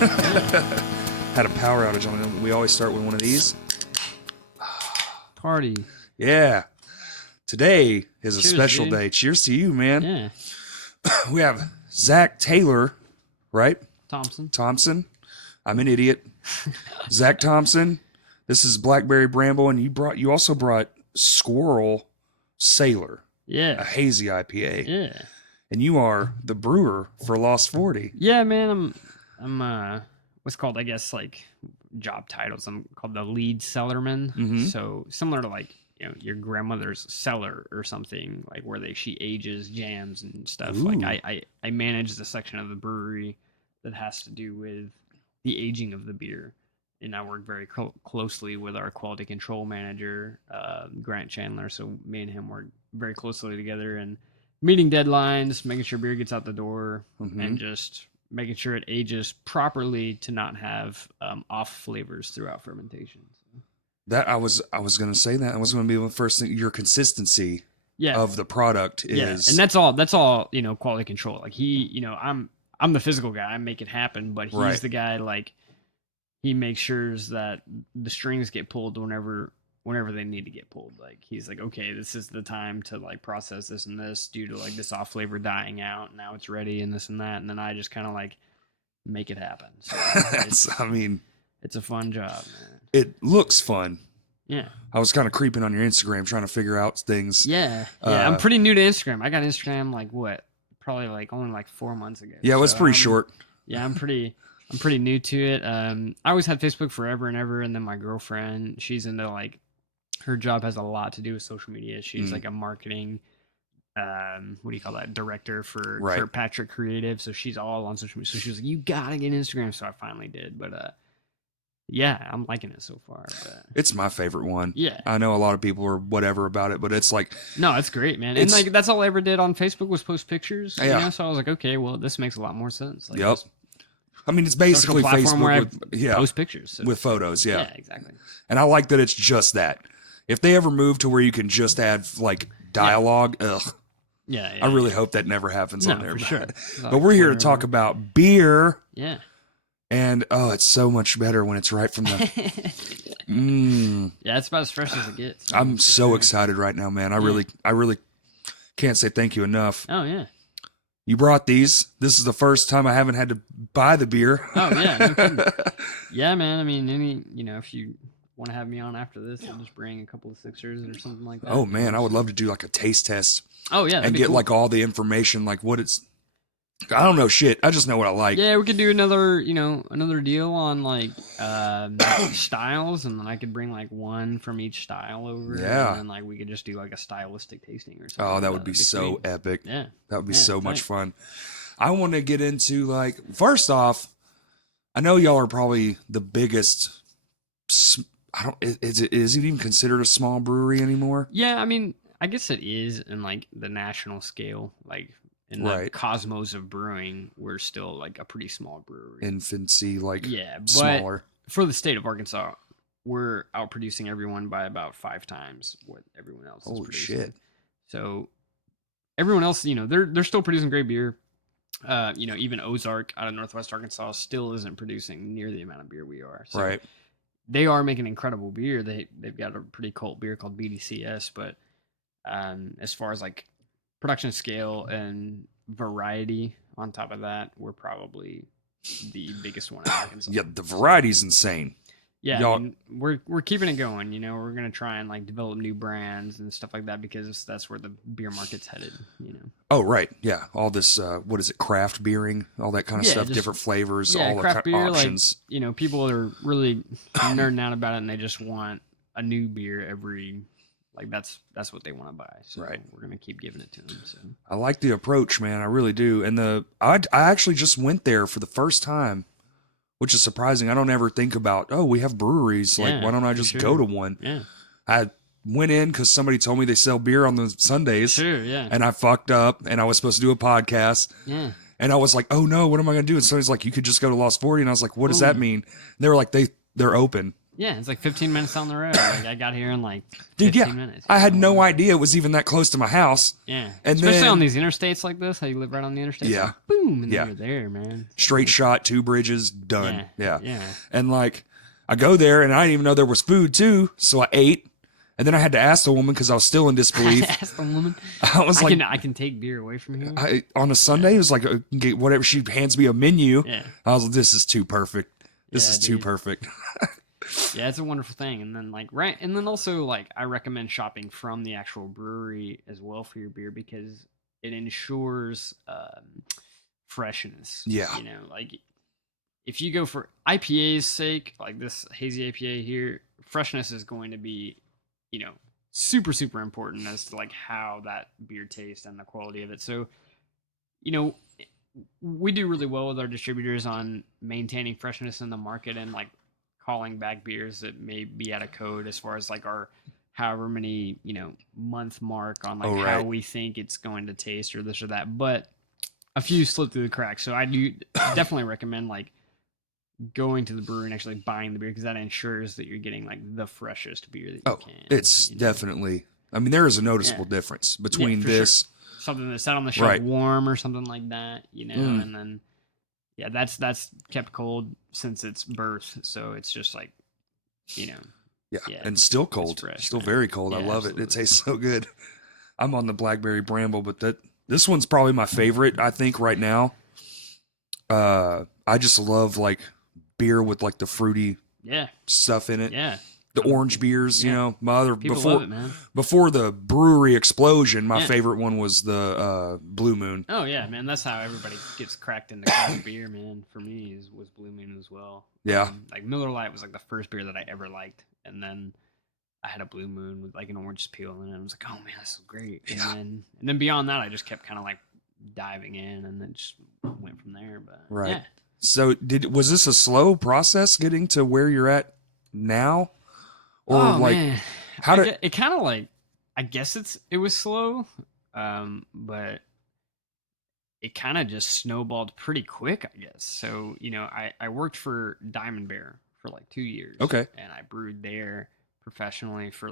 Had a power outage on it. We always start with one of these. Party. Yeah. Today is a Cheers, special dude. day. Cheers to you, man. Yeah. We have Zac Taylor, right? Thompson. I'm an idiot. Zac Thompson. This is Blackberry Bramble, and you also brought Squirrel Sailor, a Yeah. Hazy IPA. Yeah. And you are the brewer for Lost 40. Yeah, man. I'm what's called, I guess, like job titles. I'm called the lead cellarman. Mhm. So similar to like, your grandmother's cellar or something, like where she ages jams and stuff. Ooh. Like I manage the section of the brewery that has to do with the aging of the beer. And I work very closely with our quality control manager, Grant Chandler. So me and him work very closely together and meeting deadlines, making sure beer gets out the door, and just making sure it ages properly to not have off flavors throughout fermentation. That I was going to say that. I was going to be the first thing. Your consistency of the product is, and that's all. Quality control. Like I'm the physical guy. I make it happen, but he's the guy. Like he makes sure that the strings get pulled whenever they need to get pulled. Like he's like, okay, this is the time to like process this and this due to like this off flavor dying out. Now it's ready and this and that, and then I just kind of like make it happen. So it's a fun job, man. It looks fun. Yeah. I was kind of creeping on your Instagram trying to figure out things. Yeah. I'm pretty new to Instagram. I got Instagram like what? Probably like only like 4 months ago. Yeah, it was pretty short. Yeah, I'm pretty new to it. I always had Facebook forever and ever, and then my girlfriend, she's into like her job has a lot to do with social media. She's like a marketing what do you call that, director for Kirkpatrick Creative. So she's all on social media. So she was like, you gotta get Instagram. So I finally did. But yeah, I'm liking it so far. But it's my favorite one. Yeah. I know a lot of people are whatever about it, but it's like, no, it's great, man. And like that's all I ever did on Facebook was post pictures. Yeah. So I was like, okay, well, this makes a lot more sense. Like, yep. I mean, it's basically Facebook with post pictures. So. With photos. Yeah. Yeah, exactly. And I like that it's just that. If they ever move to where you can just add like dialogue, Yeah, I really hope that never happens on there. For sure. But we're here to talk about beer. Yeah. And it's so much better when it's right from the. Yeah, it's about as fresh as it gets. I'm so excited right now, man. I really can't say thank you enough. Oh yeah. You brought these. This is the first time I haven't had to buy the beer. Oh yeah, no kidding. Yeah, man. I mean, if you want to have me on after this, I'll just bring a couple of Sixers or something like that. Oh man, I would love to do like a taste test. Oh yeah, and get cool. Like all the information, like what it's. I don't know shit. I just know what I like. Yeah, we could do another deal on like styles, and then I could bring like one from each style over. Yeah, and then like we could just do like a stylistic tasting or something. Oh, that would be so sweet. Epic. Yeah, that would be so much fun. I want to get into like first off, I know y'all are probably the biggest. Is it even considered a small brewery anymore? Yeah, I mean, I guess it is in like the national scale, like. In the cosmos of brewing, we're still like a pretty small brewery. Infancy, like smaller. But for the state of Arkansas, we're outproducing everyone by about 5 times what everyone else is producing. Shit. So everyone else, they're still producing great beer. Even Ozark out of Northwest Arkansas still isn't producing near the amount of beer we are. So they are making incredible beer. They've got a pretty cult beer called BDCS, but as far as like production scale and variety on top of that, we're probably the biggest one in Arkansas. Yeah, the variety's insane. Yeah, I mean, we're keeping it going. We're gonna try and like develop new brands and stuff like that because that's where the beer market's headed. Oh right, yeah. All this, what is it, craft beering, all that kind of stuff, different flavors, all craft the beer, options. Like, people are really nerding out about it, and they just want a new beer every. Like that's what they want to buy. So we're gonna keep giving it to them. So I like the approach, man. I really do. And I actually just went there for the first time, which is surprising. I don't ever think about we have breweries. Like why don't I just go to one? Yeah. I went in because somebody told me they sell beer on the Sundays. Sure, yeah. And I fucked up, and I was supposed to do a podcast. Yeah. And I was like, oh no, what am I gonna do? And somebody's like, you could just go to Lost 40, and I was like, what does that mean? And they were like, they're open. Yeah, it's like 15 minutes down the road. Like I got here in like 15 minutes. I had no idea it was even that close to my house. Yeah, and especially then, on these interstates like this, how you live right on the interstate. Yeah. Like, boom, and then you're there, man. Straight shot, 2 bridges, done. Yeah. And like, I go there and I didn't even know there was food too, so I ate. And then I had to ask the woman because I was still in disbelief. Ask the woman. I was I can take beer away from here. On a Sunday, it was like, get whatever. She hands me a menu. Yeah. I was like, this is too perfect. This is too perfect. Yeah, it's a wonderful thing. And then and then also I recommend shopping from the actual brewery as well for your beer because it ensures freshness. Yeah. You know, like if you go for IPA's sake, like this Hazy IPA here, freshness is going to be, super, super important as to how that beer tastes and the quality of it. So, we do really well with our distributors on maintaining freshness in the market and calling back beers that may be out of code as far as our however many, month mark on how we think it's going to taste or this or that. But a few slip through the cracks. So I do definitely recommend going to the brewery and actually buying the beer because that ensures that you're getting the freshest beer that you can. It's definitely, there is a noticeable difference between this. Sure. Something that's sat on the shelf warm or something like that, and then that's kept cold since its birth. So it's just and still cold, fresh, still man. very cold. Yeah, I love absolutely. it. It tastes so good. I'm on the blackberry bramble, but this one's probably my favorite, I think, right now. I just love beer with the fruity stuff in it. Yeah. The orange beers, my other People love it, man. before the brewery explosion, my favorite one was the Blue Moon. Oh yeah, man, that's how everybody gets cracked into craft beer, man. For me, was Blue Moon as well. Yeah, Miller Lite was the first beer that I ever liked, and then I had a Blue Moon with an orange peel in it. I was like, oh man, this is great. And then beyond that, I just kept kind of diving in, and then just went from there. But yeah. So was this a slow process getting to where you're at now? Or man. How did it kind of I guess it was slow, but it kind of just snowballed pretty quick, I guess. So, I worked for Pallbearer for 2 years. Okay. And I brewed there professionally for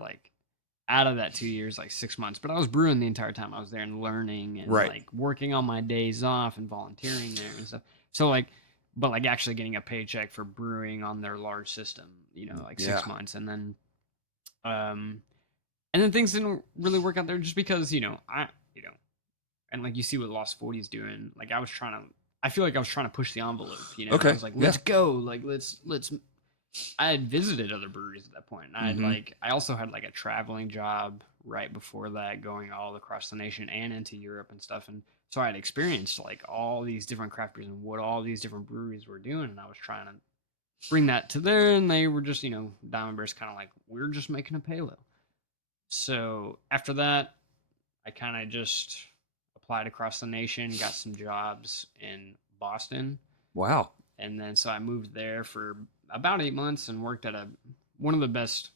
out of that 2 years, 6 months. But I was brewing the entire time I was there and learning and working on my days off and volunteering there and stuff. So but actually getting a paycheck for brewing on their large system, 6 months. And then things didn't really work out there just because, and you see what Lost 40 is doing. I feel like I was trying to push the envelope, Okay. I was let's go. Let's, I had visited other breweries at that point. And I also had a traveling job right before that going all across the nation and into Europe and stuff. And so I had experienced all these different craft beers and what all these different breweries were doing. And I was trying to bring that to there, and they were just, Pallbearer's kind of we're just making a pale ale. So after that, I kind of just applied across the nation, got some jobs in Boston. Wow. And then so I moved there for about 8 months and worked at one of the best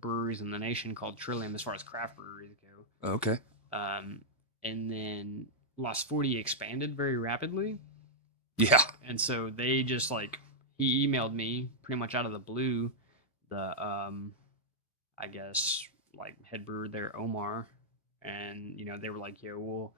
breweries in the nation called Trillium as far as craft breweries go. Okay. And then Lost 40 expanded very rapidly. Yeah. And so they just he emailed me pretty much out of the blue, the I guess head brewer there, Omar, and they were like, "Yo,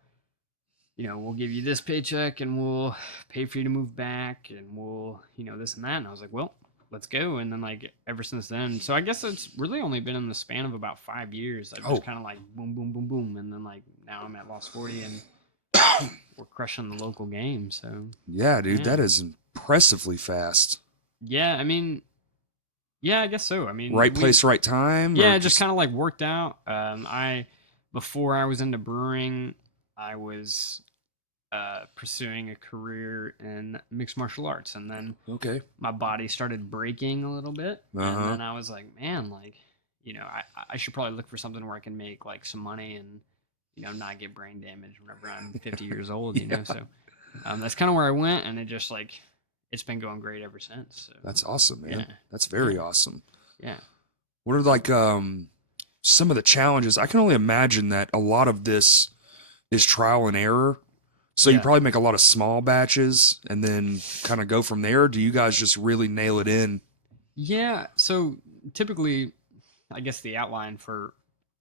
we'll give you this paycheck and we'll pay for you to move back and we'll this and that." And I was like, "Well, let's go." And then ever since then, so I guess it's really only been in the span of about 5 years. I've just kind of boom, boom, boom, boom, and then now I'm at Lost 40 and we're crushing the local game. So yeah, dude, that is impressively fast. Yeah, I guess so. Right place, right time. Yeah, just kind of worked out. Before I was into brewing, I was pursuing a career in mixed martial arts, and then my body started breaking a little bit, and then I was like, man, I should probably look for something where I can make some money and not get brain damage whenever I'm 50 years old. So that's kind of where I went, and it just it's been going great ever since. So. That's awesome, man. Yeah. That's very awesome. Yeah. What are some of the challenges? I can only imagine that a lot of this is trial and error. So you probably make a lot of small batches and then kind of go from there. Do you guys just really nail it in? Yeah. So typically, I guess the outline for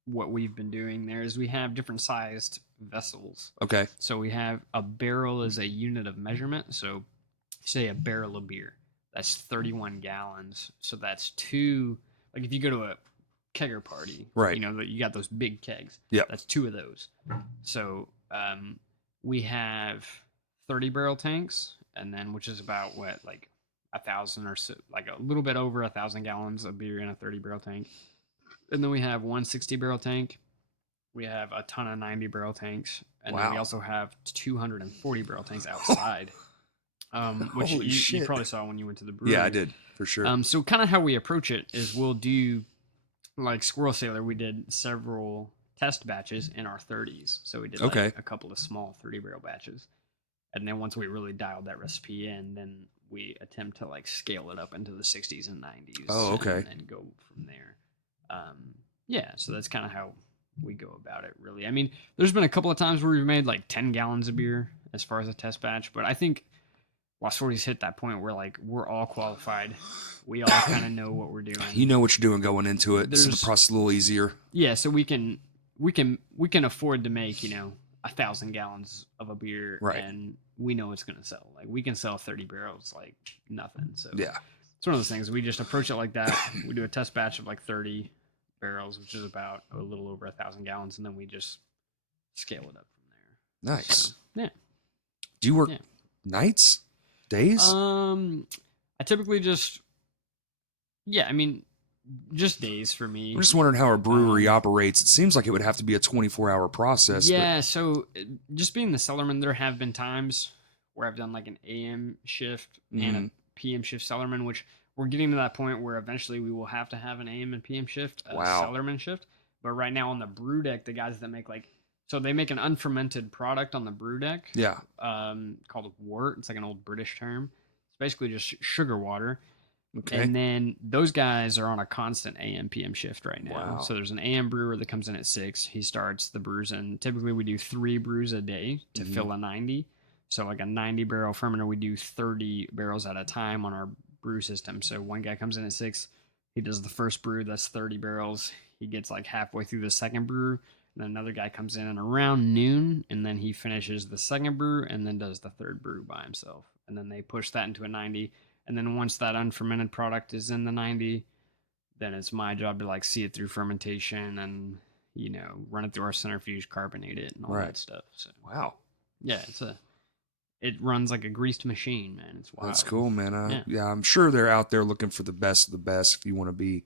what we've been doing there is we have different sized vessels. Okay. So we have a barrel as a unit of measurement. So say a barrel of beer, that's 31 gallons. So that's two, like if you go to a kegger party, right? You know, you got those big kegs. Yeah. That's two of those. So we have 30 barrel tanks, and then which is about what, like 1,000 or so, like a little bit over 1,000 gallons of beer in a 30 barrel tank. And then we have 160 barrel tank. We have a ton of 90 barrel tanks, and then we also have 240 barrel tanks outside. Which you probably saw when you went to the brewery. Yeah, I did, for sure. So kind of how we approach it is we'll do, like Squirrel Sailor, we did several test batches in our 30s. So we did like a couple of small 30 barrel batches. And then once we really dialed that recipe in, then we attempt to like scale it up into the 60s and 90s. Oh, okay. And go from there. Yeah, so that's kind of how we go about it, really. I mean, there's been a couple of times where we've made like 10 gallons of beer as far as a test batch, but I think Lost 40's hit that point where like we're all qualified. We all kind of know what we're doing. You know what you're doing going into it. So the process is a little easier. Yeah, so we can afford to make, you know, 1,000 gallons of a beer, right? And we know it's gonna sell. Like we can sell 30 barrels like nothing. So yeah, it's one of those things. We just approach it like that. We do a test batch of like 30 barrels, which is about a little over 1,000 gallons, and then we just scale it up from there. Nice. So, yeah. Do you work nights? Days? I typically just days for me. I'm just wondering how our brewery operates. It seems like it would have to be a 24-hour process. Yeah, so just being the Cellarman, there have been times where I've done like an AM shift and a PM shift Cellarman, which we're getting to that point where eventually we will have to have an AM and PM shift, Cellarman shift. But right now on the brew deck, the guys that make they make an unfermented product on the brew deck. Yeah. Called wort. It's like an old British term. It's basically just sugar water. Okay. And then those guys are on a constant AM PM shift right now. Wow. So there's an AM brewer that comes in at 6. He starts the brews, and typically we do 3 brews a day to fill a 90. So like a 90 barrel fermenter, we do 30 barrels at a time on our brew system. So one guy comes in at 6. He does the first brew. That's 30 barrels. He gets like halfway through the second brew. And then another guy comes in around noon, and then he finishes the second brew and then does the third brew by himself. And then they push that into a 90. And then once that unfermented product is in the 90, then it's my job to like see it through fermentation and, you know, run it through our centrifuge, carbonate it, and all that stuff. So wow. Yeah, it runs like a greased machine, man. It's wild. That's cool, man. Yeah, I'm sure they're out there looking for the best of the best. If you want to be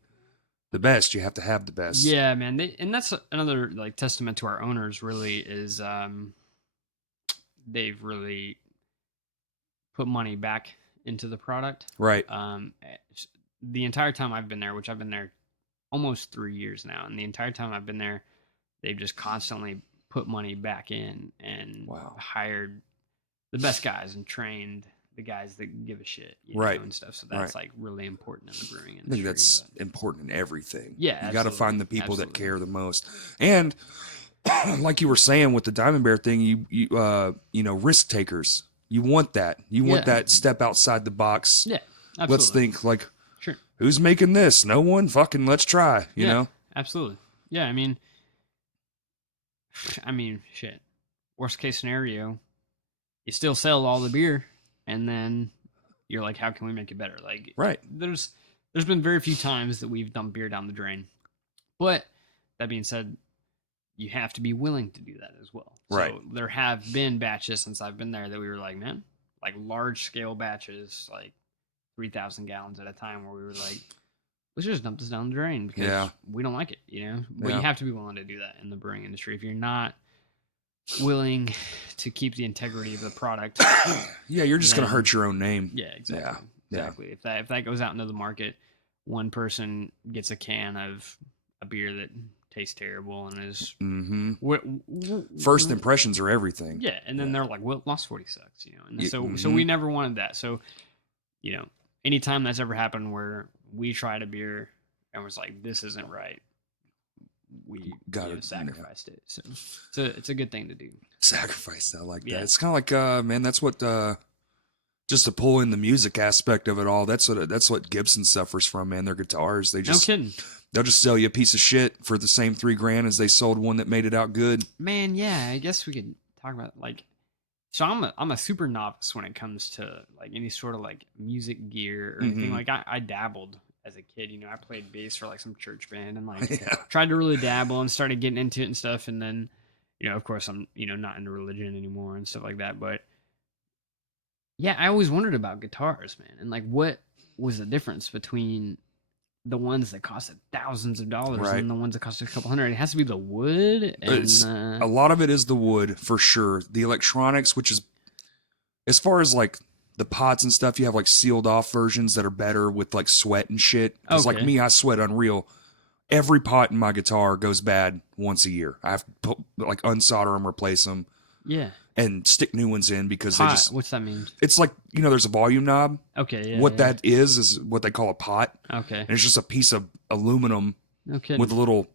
the best, you have to have the best. Yeah, man. And that's another like testament to our owners. Really, is they've really put money back into the product. Right. The entire time I've been there, which I've been there almost 3 years now, and the entire time I've been there, they've just constantly put money back in and hired the best guys and trained the guys that give a shit, you know, and stuff. So that's like really important in the brewing industry. I think that's important in everything. Yeah, you got to find the people that care the most. And like you were saying with the Diamond Bear thing, you know, risk takers. You want that. You want that step outside the box. Yeah, absolutely. Let's think like, who's making this? No one. Fucking let's try. You know. Absolutely. Yeah, I mean, shit. Worst case scenario, you still sell all the beer, and then you're like, how can we make it better? Like, there's been very few times that we've dumped beer down the drain. But that being said, you have to be willing to do that as well. So there have been batches since I've been there that we were like, man, like large scale batches, like 3,000 gallons at a time, where we were like, let's just dump this down the drain because we don't like it, you know? But you have to be willing to do that in the brewing industry. If you're not willing to keep the integrity of the product, you're just going to hurt your own name. Yeah, exactly. Exactly. If that goes out into the market, one person gets a can of a beer that tastes terrible and is first impressions are everything. Yeah, and then they're like, "Well, Lost 40 sucks," you know. And so we never wanted that. So, you know, anytime that's ever happened where we tried a beer and was like, "This isn't right," we sacrificed it. So it's a good thing to do. Sacrifice that like that. It's kind of like man, that's what Just to pull in the music aspect of it all. That's what Gibson suffers from, man. Their guitars, No kidding. they'll just sell you a piece of shit for the same $3,000 as they sold one that made it out good. Man, yeah, I guess we could talk about like. So I'm a super novice when it comes to like any sort of like music gear or anything. Like I dabbled as a kid, you know, I played bass for like some church band and like tried to really dabble and started getting into it and stuff. And then, you know, of course I'm, you know, not into religion anymore and stuff like that. But yeah, I always wondered about guitars, man. And like, what was the difference between the ones that costed thousands of dollars and the ones that costed a couple hundred? It has to be the wood. And a lot of it is the wood for sure. The electronics, which is, as far as like the pots and stuff, you have like sealed off versions that are better with like sweat and shit. Because like me, I sweat unreal. Every pot in my guitar goes bad once a year. I have to put, like, unsolder them, replace them. Yeah. And stick new ones in because pot, they just. What's that mean? It's like, you know, there's a volume knob. Okay. Yeah. What that is what they call a pot. Okay. And it's just a piece of aluminum with a little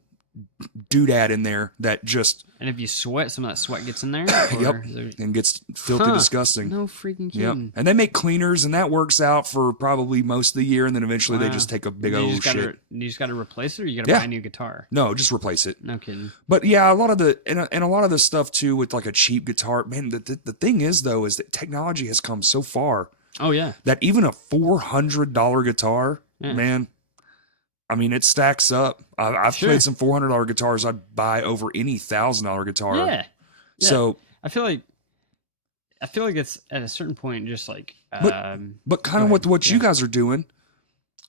doodad in there that just. And if you sweat, some of that sweat gets in there. Yep. And gets filthy disgusting. No freaking kidding. Yep. And they make cleaners, and that works out for probably most of the year, and then eventually they just take a big old shit. You just got to replace it, or you got to buy a new guitar? No, just replace it. No kidding. But yeah, a lot of the and a lot of the stuff too with like a cheap guitar, man. The thing is though is that technology has come so far. Oh yeah. That even a $400 guitar, man. I mean, it stacks up. I've played some $400 guitars I'd buy over any $1,000 guitar. Yeah. So I feel like it's at a certain point just like. But kind of what you guys are doing.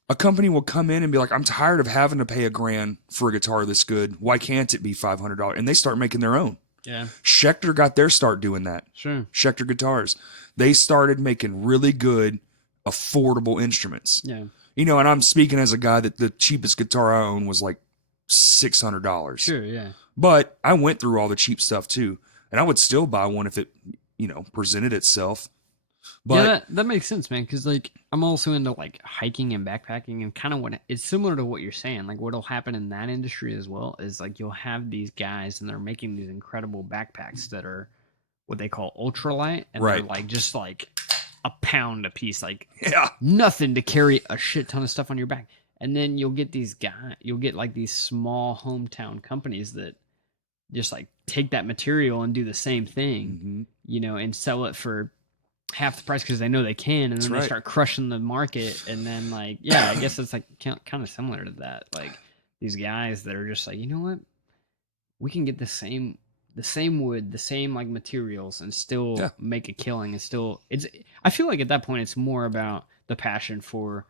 A company will come in and be like, "I'm tired of having to pay $1,000 for a guitar this good. Why can't it be $500?" And they start making their own. Yeah. Schecter got their start doing that. Sure. Schecter guitars. They started making really good, affordable instruments. Yeah. You know, and I'm speaking as a guy that the cheapest guitar I own was like $600. Sure, yeah. But I went through all the cheap stuff too, and I would still buy one if it, you know, presented itself. But yeah, that makes sense, man. Because like I'm also into like hiking and backpacking, and kind of what it's similar to what you're saying. Like what'll happen in that industry as well is like you'll have these guys, and they're making these incredible backpacks that are what they call ultralight, and they're like just like a pound a piece, like nothing to carry a shit ton of stuff on your back. And then you'll get like these small hometown companies that just like take that material and do the same thing, you know, and sell it for half the price because they know they can, and then they start crushing the market. And then like, I guess it's like kind of similar to that. Like these guys that are just like, you know what, we can get the same wood, the same like materials, and still make a killing. And still, I feel like at that point it's more about the passion for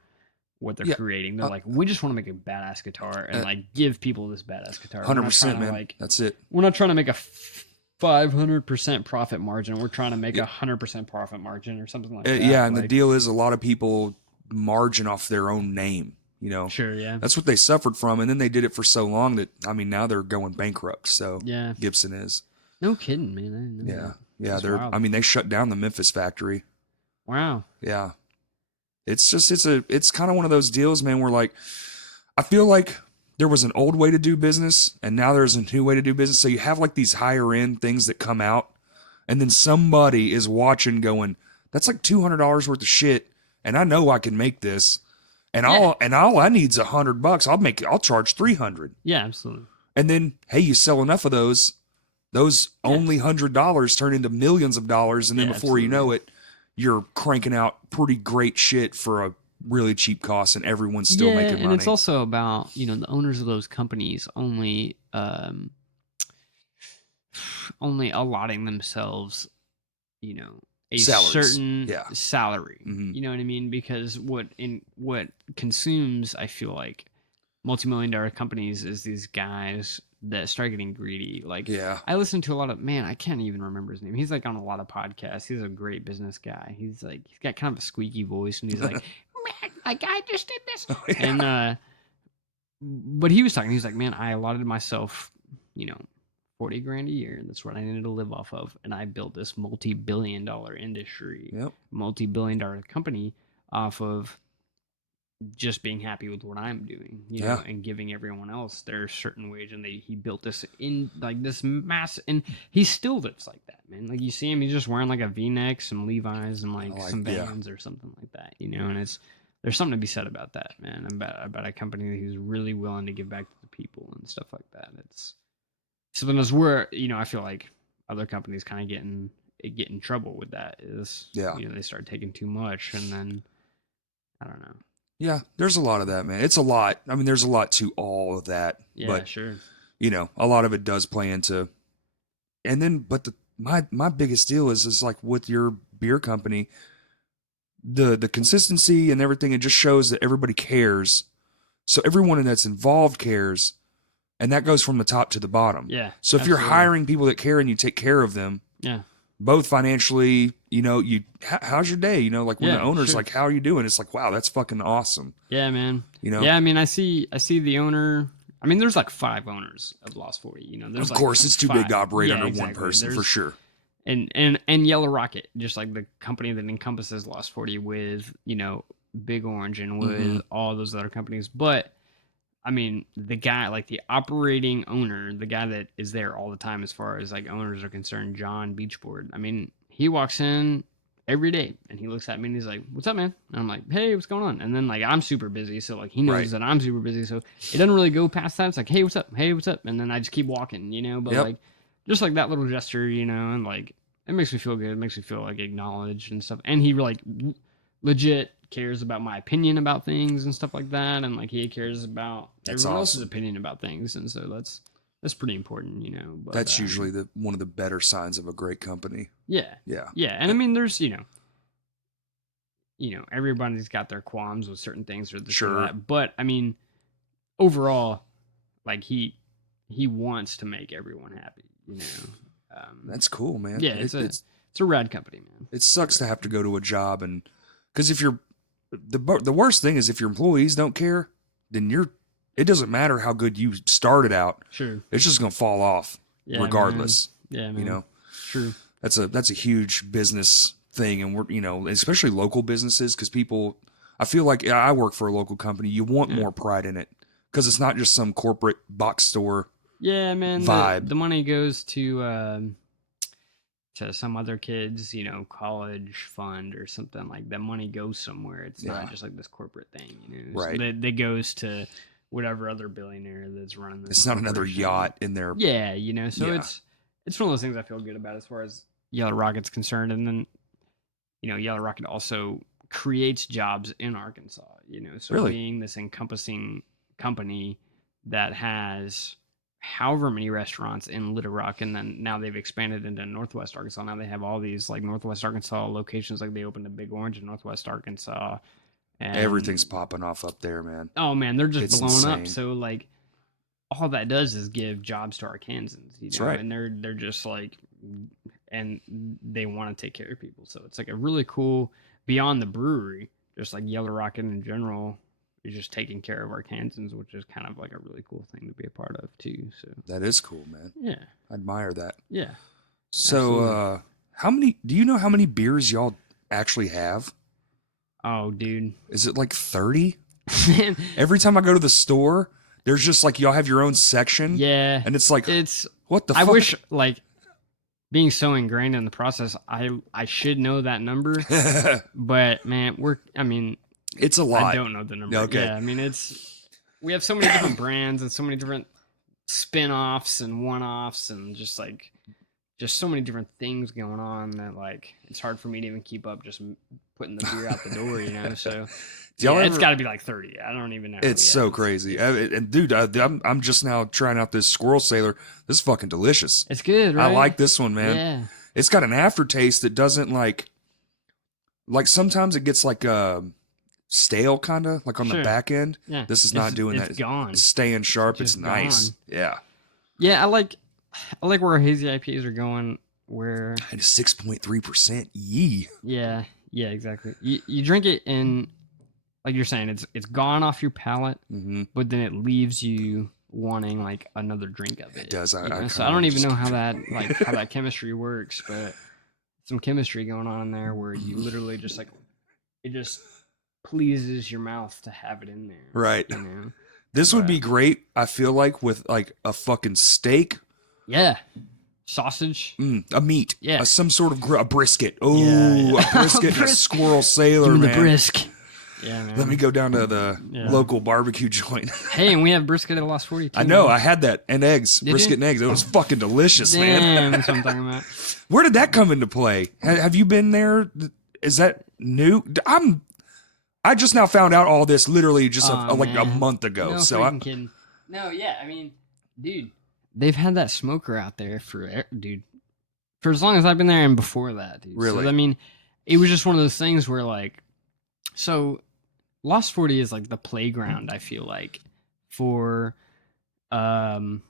what they're creating. They're like, we just want to make a badass guitar and like give people this badass guitar. 100%, man. Like, that's it. We're not trying to make a 500% profit margin. We're trying to make 100% profit margin or something like that. Yeah, and the deal is a lot of people margin off their own name. You know, sure, yeah. That's what they suffered from, and then they did it for so long that now they're going bankrupt. So Gibson is. No kidding, man. I didn't know that. Yeah. They're. Wild. I mean, they shut down the Memphis factory. Wow. Yeah, it's kind of one of those deals, man. Where like, I feel like there was an old way to do business, and now there's a new way to do business. So you have like these higher end things that come out, and then somebody is watching, going, "That's like $200 worth of shit," and I know I can make this. And all I need is $100. I'll charge $300. Yeah, absolutely. And then, hey, you sell enough of those only $100 turn into millions of dollars, and then before you know it, you're cranking out pretty great shit for a really cheap cost, and everyone's still making money. And it's also about, you know, the owners of those companies only allotting themselves, you know, a certain salary. You know what I mean? Because what consumes, I feel like, multi-million-dollar companies is these guys that start getting greedy. Like, I listen to a lot of, man, I can't even remember his name. He's like on a lot of podcasts. He's a great business guy. He's got kind of a squeaky voice, and he's like, man, like I just did this. And but he was talking. He's like, man, I allotted myself, you know, $40,000 a year, and that's what I needed to live off of. And I built this multi-billion-dollar industry, multi-billion-dollar company off of just being happy with what I'm doing, you know, and giving everyone else their certain wage. And he built this in like this mass, and he still lives like that, man. Like you see him, he's just wearing like a V-neck, some Levi's, and like some Vans or something like that, you know. And there's something to be said about that, man. About a company who's really willing to give back to the people and stuff like that. It's something that's where, you know, I feel like other companies kind of get in trouble with that is, you know, they start taking too much, and then I don't know. Yeah, there's a lot of that, man. It's a lot. I mean, there's a lot to all of that. Yeah, but, sure. You know, a lot of it does play into. And then, but my biggest deal is like with your beer company, the consistency and everything. It just shows that everybody cares. So everyone that's involved cares, and that goes from the top to the bottom. Yeah. So if you're hiring people that care and you take care of them, both financially, you know, how's your day? You know, like when the owner's like, how are you doing? It's like, wow, that's fucking awesome. Yeah, man. You know? Yeah, I mean, I see the owner. I mean, there's like 5 owners of Lost 40. You know, there's of course, it's too big to operate under one person for sure. And Yellow Rocket, just like the company that encompasses Lost 40 with, you know, Big Orange and with all those other companies. But I mean, the guy, like the operating owner, the guy that is there all the time as far as like owners are concerned, John Beachboard. I mean, he walks in every day and he looks at me and he's like, "What's up, man?" And I'm like, "Hey, what's going on?" And then like I'm super busy, so like he knows that I'm super busy, so it doesn't really go past that. It's like, "Hey, what's up? Hey, what's up?" And then I just keep walking, you know. But like just like that little gesture, you know, and like it makes me feel good. It makes me feel like acknowledged and stuff. And he like legit cares about my opinion about things and stuff like that, and like he cares about everyone else's opinion about things, and so that's pretty important, you know. But that's usually one of the better signs of a great company. Yeah. And I mean, there's you know everybody's got their qualms with certain things or this or that, but I mean overall, like he wants to make everyone happy, you know. That's cool, man. Yeah, it's a rad company, man. It sucks to have to go to a job and because if you're the worst thing is if your employees don't care, then it doesn't matter how good you started out. Sure. It's just going to fall off regardless. Man. Yeah, man. You know? True. That's a huge business thing. And we're, you know, especially local businesses because people, I feel like I work for a local company. You want more pride in it because it's not just some corporate box store. Yeah, man. Vibe. The money goes to some other kids, you know, college fund or something like that. Money goes somewhere. It's not just like this corporate thing, you know. Right. So that goes to whatever other billionaire that's running this. It's not another yacht in there. Yeah, you know. So it's one of those things I feel good about as far as Yellow Rocket's concerned. And then, you know, Yellow Rocket also creates jobs in Arkansas, you know. So being this encompassing company that has however many restaurants in Little Rock, and then now they've expanded into Northwest Arkansas. Now they have all these like Northwest Arkansas locations. Like they opened a Big Orange in Northwest Arkansas. And everything's popping off up there, man. Oh man, they're just blowing up. So like, all that does is give jobs to Arkansans. You know? That's right. And they're just like, and they want to take care of people. So it's like a really cool beyond the brewery, just like Yellow Rocket in general. You're just taking care of Arkansans, which is kind of like a really cool thing to be a part of too. So that is cool, man. Yeah, I admire that. Yeah. So, do you know how many beers y'all actually have? Oh, dude, is it like 30? Every time I go to the store, there's just like y'all have your own section. Yeah, and it's like what the fuck? I wish like being so ingrained in the process, I should know that number, but man, it's a lot. I don't know the number. Okay. Yeah, I mean, we have so many different brands and so many different spin-offs and one-offs and just so many different things going on that like it's hard for me to even keep up just putting the beer out the door, you know. So it's got to be like 30. I don't even know. It's so crazy. And dude, I'm just now trying out this Squirrel Sailor. This is fucking delicious. It's good, right? I like this one, man. Yeah. It's got an aftertaste that doesn't like sometimes it gets like stale kind of like on the back end. Yeah. This is not doing that. It's gone. It's staying sharp. It's nice. Yeah. Yeah, I like where our hazy IPAs are going. Where and 6.3%. Yee. Yeah, exactly. You drink it and like you're saying, it's gone off your palate, but then it leaves you wanting like another drink of it. It does. So I don't even know how that chemistry works, but some chemistry going on in there where you literally just like it just pleases your mouth to have it in there. Right. You know? This would be great, I feel like, with like a fucking steak. Yeah. Sausage. A meat. Yeah. Some sort of a brisket. Oh, a brisket and a Squirrel Sailor, Give me man. the brisk. Yeah, man. Let me go down to the local barbecue joint. Hey, and we have brisket at Lost 42. I know. I had that. And eggs. Brisket and eggs. It was fucking delicious, man. Damn, that's what I'm talking about. Where did that come into play? Have you been there? Is that new? I just now found out all this literally just like a month ago. No, so I'm kidding. No, yeah, I mean, dude, they've had that smoker out there for as long as I've been there and before that, dude. Really? So, I mean, it was just one of those things where like, so Lost 40 is like the playground, I feel like, for the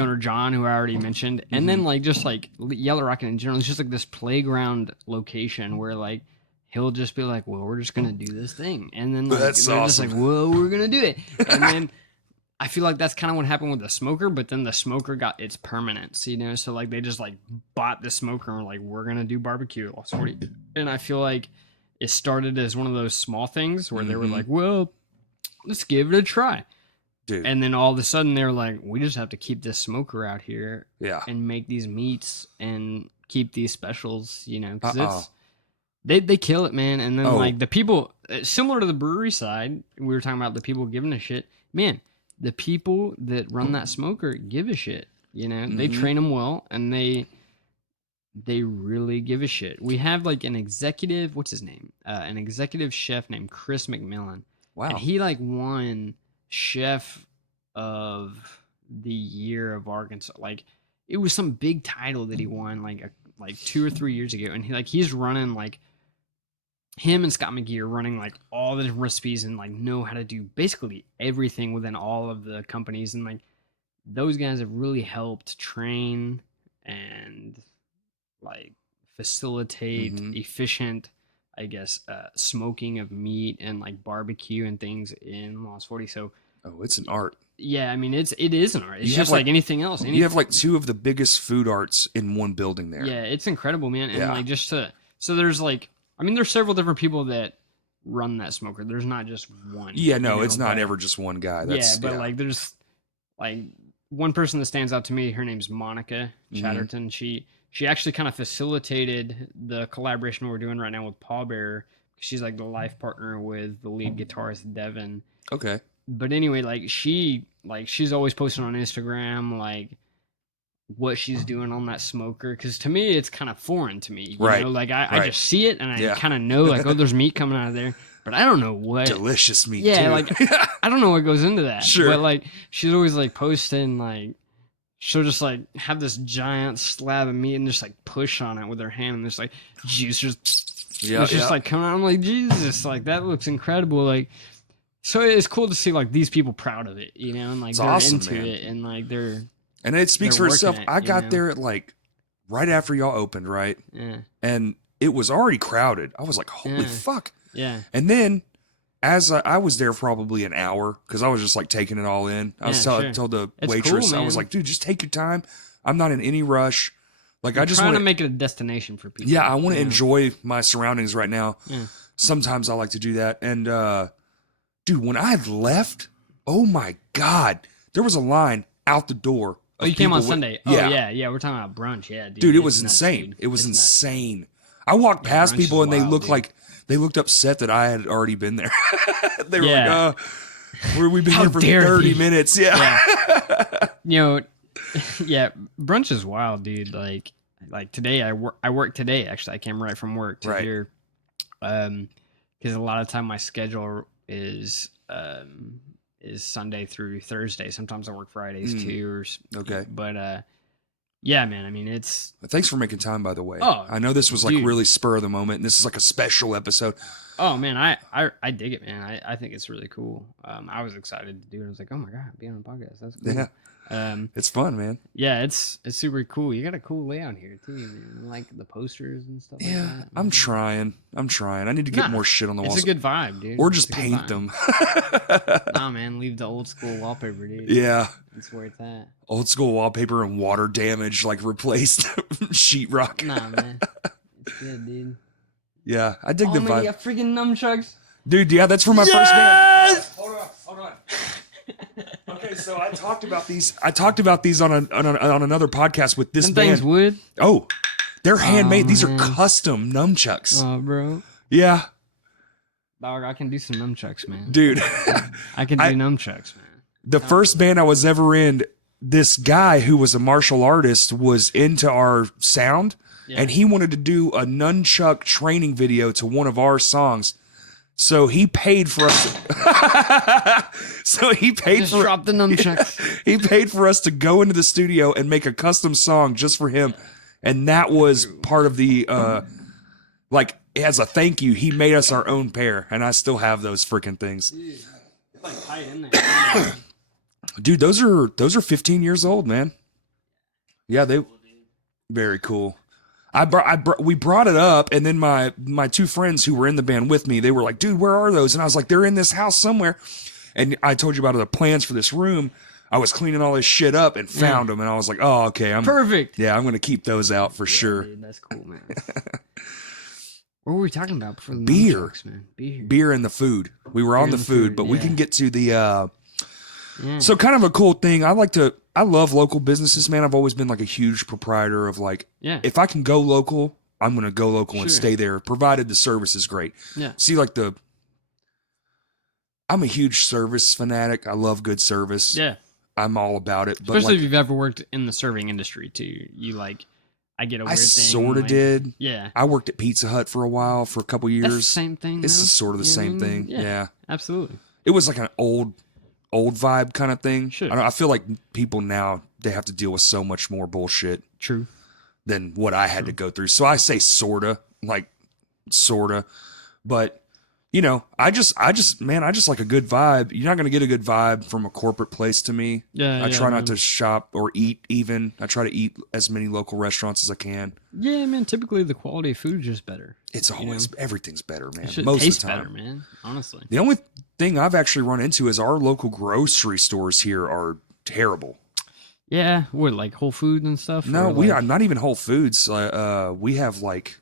owner John, who I already mentioned, and then like just like Yellow Rocket in general. It's just like this playground location where like he'll just be like, well, we're just gonna do this thing, and then like, that's they're awesome. just like, well, we're gonna do it, and then I feel like that's kind of what happened with the smoker, but then the smoker got its permanence, you know. So like they just like bought the smoker and were like, we're gonna do barbecue at Lost 40, and I feel like it started as one of those small things where they were like, well, let's give it a try. Dude. And then all of a sudden they're like, we just have to keep this smoker out here and make these meats and keep these specials, you know, because they kill it, man. And then like the people, similar to the brewery side, we were talking about the people giving a shit, man, the people that run that smoker give a shit, you know, they train them well and they really give a shit. We have like an executive, what's his name? An executive chef named Chris McMillan. Wow. And he like won Chef of the Year of Arkansas. Like it was some big title that he won like 2 or 3 years ago, and he's running like him and Scott McGee are running like all the different recipes and like know how to do basically everything within all of the companies, and like those guys have really helped train and like facilitate efficient, I guess, smoking of meat and like barbecue and things in Lost 40. So it's an art. Yeah, I mean it is an art. It's just like anything else. You have like two of the biggest food arts in one building there. Yeah, it's incredible, man. And like so there's like, I mean, there's several different people that run that smoker. There's not just one. Yeah, no, it's not ever just one guy. But like there's like one person that stands out to me. Her name's Monica Chatterton. She actually kind of facilitated the collaboration we're doing right now with Pallbearer. She's like the life partner with the lead guitarist Devin. Okay. But anyway, like she's always posting on Instagram like what she's doing on that smoker, because to me it's kind of foreign to me. You know? Like I just see it and I kind of know like, oh, there's meat coming out of there, but I don't know what. Delicious meat. Yeah, too. like I don't know what goes into that. Sure. But like she's always like posting like. She'll just like have this giant slab of meat and just like push on it with her hand, and there's like juice just like coming out. I'm like, Jesus, like that looks incredible. Like, so it's cool to see like these people proud of it, you know, and like they're awesome, into man. it, and like and it speaks for itself. I got know? there at like right after y'all opened, right? Yeah. And it was already crowded. I was like, holy fuck. Yeah. And then as I was there probably an hour because I was just like taking it all in. I was told the waitress, cool, I was like, dude, just take your time. I'm not in any rush. Like I just want want to make it a destination for people. Yeah, I want to enjoy my surroundings right now. Yeah. Sometimes I like to do that. And dude, when I left, oh my God, there was a line out the door. Oh, you came on Sunday. Oh yeah. We're talking about brunch. Yeah, dude, it was insane. Dude. It was insane. I walked past people and they looked like they looked upset that I had already been there. They were like, we've been here for 30 minutes. Yeah. You know, yeah, brunch is wild, dude. Like today, I work today. Actually, I came right from work to here, because a lot of time my schedule is Sunday through Thursday. Sometimes I work Fridays too. Okay, but yeah, man. I mean, it's. Thanks for making time, by the way. Oh, I know this was like really spur of the moment, and this is like a special episode. Oh man, I dig it, man. I think it's really cool. I was excited to do it. I was like, oh my God, being on the podcast, that's cool. Yeah. It's fun, man. Yeah, it's super cool. You got a cool layout here too, man. I like the posters and stuff like that. I'm trying. I need to get more shit on the walls. It's a good vibe, dude. Or just paint them. Nah, man, leave the old school wallpaper, dude. Yeah. That's where it's at. Old school wallpaper and water damage, like replaced sheetrock. Nah, man. It's good, dude. Yeah, I dig the man, vibe. you got freaking nunchucks. Dude, yeah, that's for my first band. Hold on. Okay, so I talked about these on another podcast with this Them band. things wood. Oh, they're handmade. These are man. custom nunchucks. Oh, bro. Yeah, Dog, I can do some nunchucks, man. dude. I can do nunchucks, man. The first band I was ever in, this guy who was a martial artist was into our sound, and he wanted to do a nunchuck training video to one of our songs. So he paid for us. Drop the nunchucks. He paid for us to go into the studio and make a custom song just for him, and that was part of the like as a thank you. He made us our own pair, and I still have those freaking things. Dude, it's like tight in there. Dude, those are 15 years old, man. Yeah, they very cool. We brought it up, and then my two friends who were in the band with me, they were like, dude, where are those? And I was like, they're in this house somewhere. And I told you about the plans for this room. I was cleaning all this shit up and found them, and I was like, oh, okay. Perfect. Yeah, I'm going to keep those out for sure. Dude, that's cool, man. What were we talking about before the Beer. nunchucks, man? Beer and the food. We were on the food, but we can get to the... So kind of a cool thing. I love local businesses, man. I've always been like a huge proprietor of like, if I can go local, I'm going to go local and stay there, provided the service is great. Yeah. See, like I'm a huge service fanatic. I love good service. Yeah. I'm all about it. But especially if you've ever worked in the serving industry too. I get a weird thing. I sort of did. Yeah. I worked at Pizza Hut for a while, for a couple years. That's the same thing. It's sort of the same thing. Yeah. Absolutely. It was like an old vibe kind of thing. Sure. I feel like people now, they have to deal with so much more bullshit. True. Than what I had to go through. So I say sorta. But you know, I just like a good vibe. You're not going to get a good vibe from a corporate place to me. Yeah. I try not to shop or eat even. I try to eat as many local restaurants as I can. Yeah, man. Typically the quality of food is just better. It's always, everything's better, man. It Most tastes of the time. better, man. Honestly. The only thing I've actually run into is our local grocery stores here are terrible. Yeah. What, like Whole Foods and stuff? No, we are not even Whole Foods. We have like,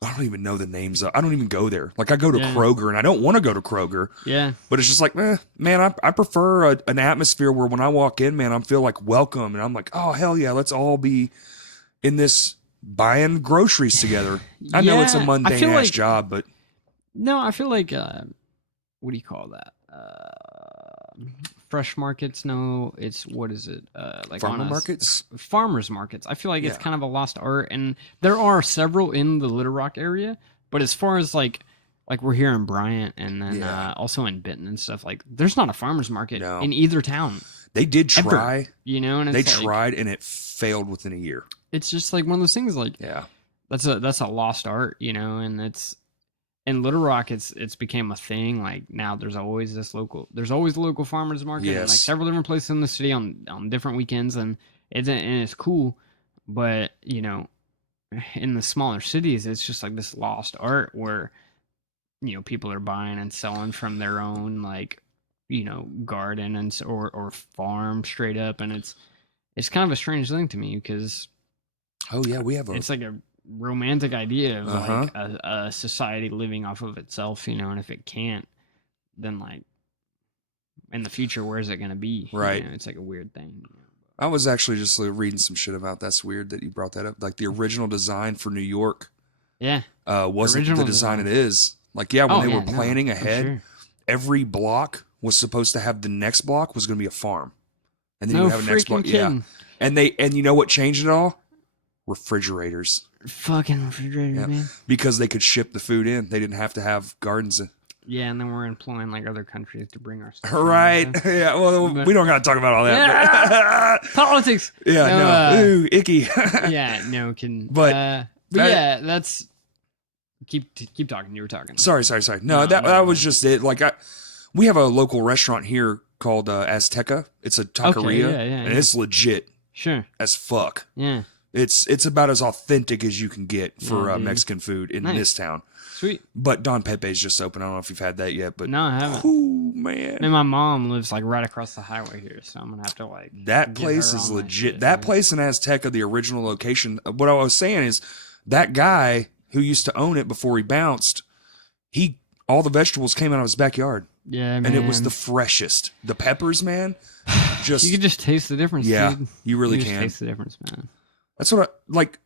I don't even know the names. I don't even go there. Like I go to Kroger, and I don't want to go to Kroger. Yeah. But it's just like, man, I prefer an atmosphere where when I walk in, man, I feel like welcome, and I'm like, oh hell yeah, let's all be in this buying groceries together. I know it's a mundane ass job, but no, I feel like what do you call that? Fresh markets? No, it's what is it? Like markets? Farmers markets. I feel like it's kind of a lost art, and there are several in the Little Rock area. But as far as like we're here in Bryant, and then also in Benton and stuff, like there's not a farmers market in either town. They did try, ever, you know, and they tried, and it failed within a year. It's just like one of those things. Like that's a lost art, you know, and it's. In Little Rock, it's became a thing. Like now, there's always the local farmers market, and like several different places in the city on different weekends, and it's cool. But you know, in the smaller cities, it's just like this lost art where you know people are buying and selling from their own like you know garden and or farm straight up, and it's kind of a strange thing to me because it's like a romantic idea of like a society living off of itself, you know, and if it can't, then like in the future, where's it going to be? Right. You know, it's like a weird thing. You know? I was actually just reading some shit about that's weird that you brought that up. Like the original design for New York, wasn't the design it is. Like when they were planning ahead, every block was supposed to have the next block was going to be a farm, and then you would have a next block. Kidding. And you know what changed it all? Refrigerators. Fucking refrigerator, man. Because they could ship the food in. They didn't have to have gardens. Yeah, and then we're employing like other countries to bring our stuff. Right. Yeah. Well, we don't got to talk about all that. Yeah. Politics. Yeah. No. Ooh, icky. Yeah. No. But that's. Keep talking. You were talking. Sorry. No, that was just it. Like we have a local restaurant here called Azteca. It's a taqueria, and it's legit. Sure. As fuck. Yeah. It's about as authentic as you can get for Mexican food in this town. Sweet. But Don Pepe's just open. I don't know if you've had that yet, but no, I haven't. Oh man. And my mom lives like right across the highway here, so I'm gonna have to like. That place is legit. That place in Azteca, the original location. What I was saying is that guy who used to own it before he bounced, all the vegetables came out of his backyard. Yeah, man. And it was the freshest. The peppers, man, just you can just taste the difference. Yeah, dude. you really you can taste the difference, man. That's what I like.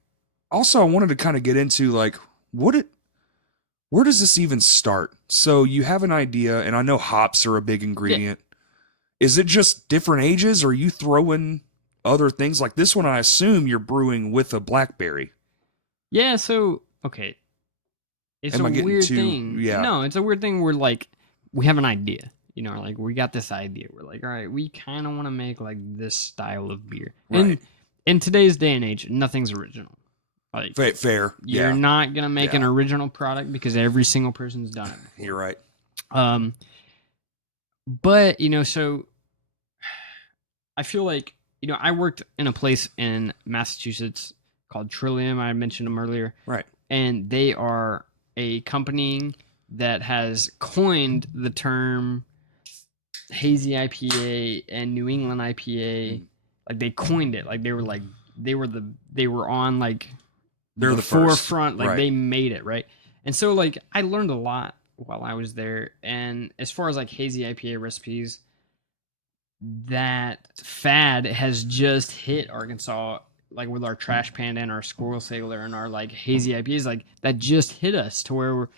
Also, I wanted to kind of get into like where does this even start? So you have an idea, and I know hops are a big ingredient. Yeah. Is it just different ages, or are you throwing other things like this one? I assume you're brewing with a blackberry. Yeah. So okay, it's a weird thing. Yeah. No, it's a weird thing where like we have an idea. You know, like we got this idea. We're like, all right, we kind of want to make like this style of beer. Right. And in today's day and age, nothing's original. Like fair. You're not gonna make an original product because every single person's done it before. You're right. But you know, so I feel like, you know, I worked in a place in Massachusetts called Trillium. I mentioned them earlier. Right. And they are a company that has coined the term Hazy IPA and New England IPA. Like they coined it. Like they were on like they're the forefront. First. Like they made it, right? And so like I learned a lot while I was there. And as far as like Hazy IPA recipes, that fad has just hit Arkansas, like with our Trash Panda and our Squirrel Sailor and our like Hazy IPAs, like that just hit us to where we're,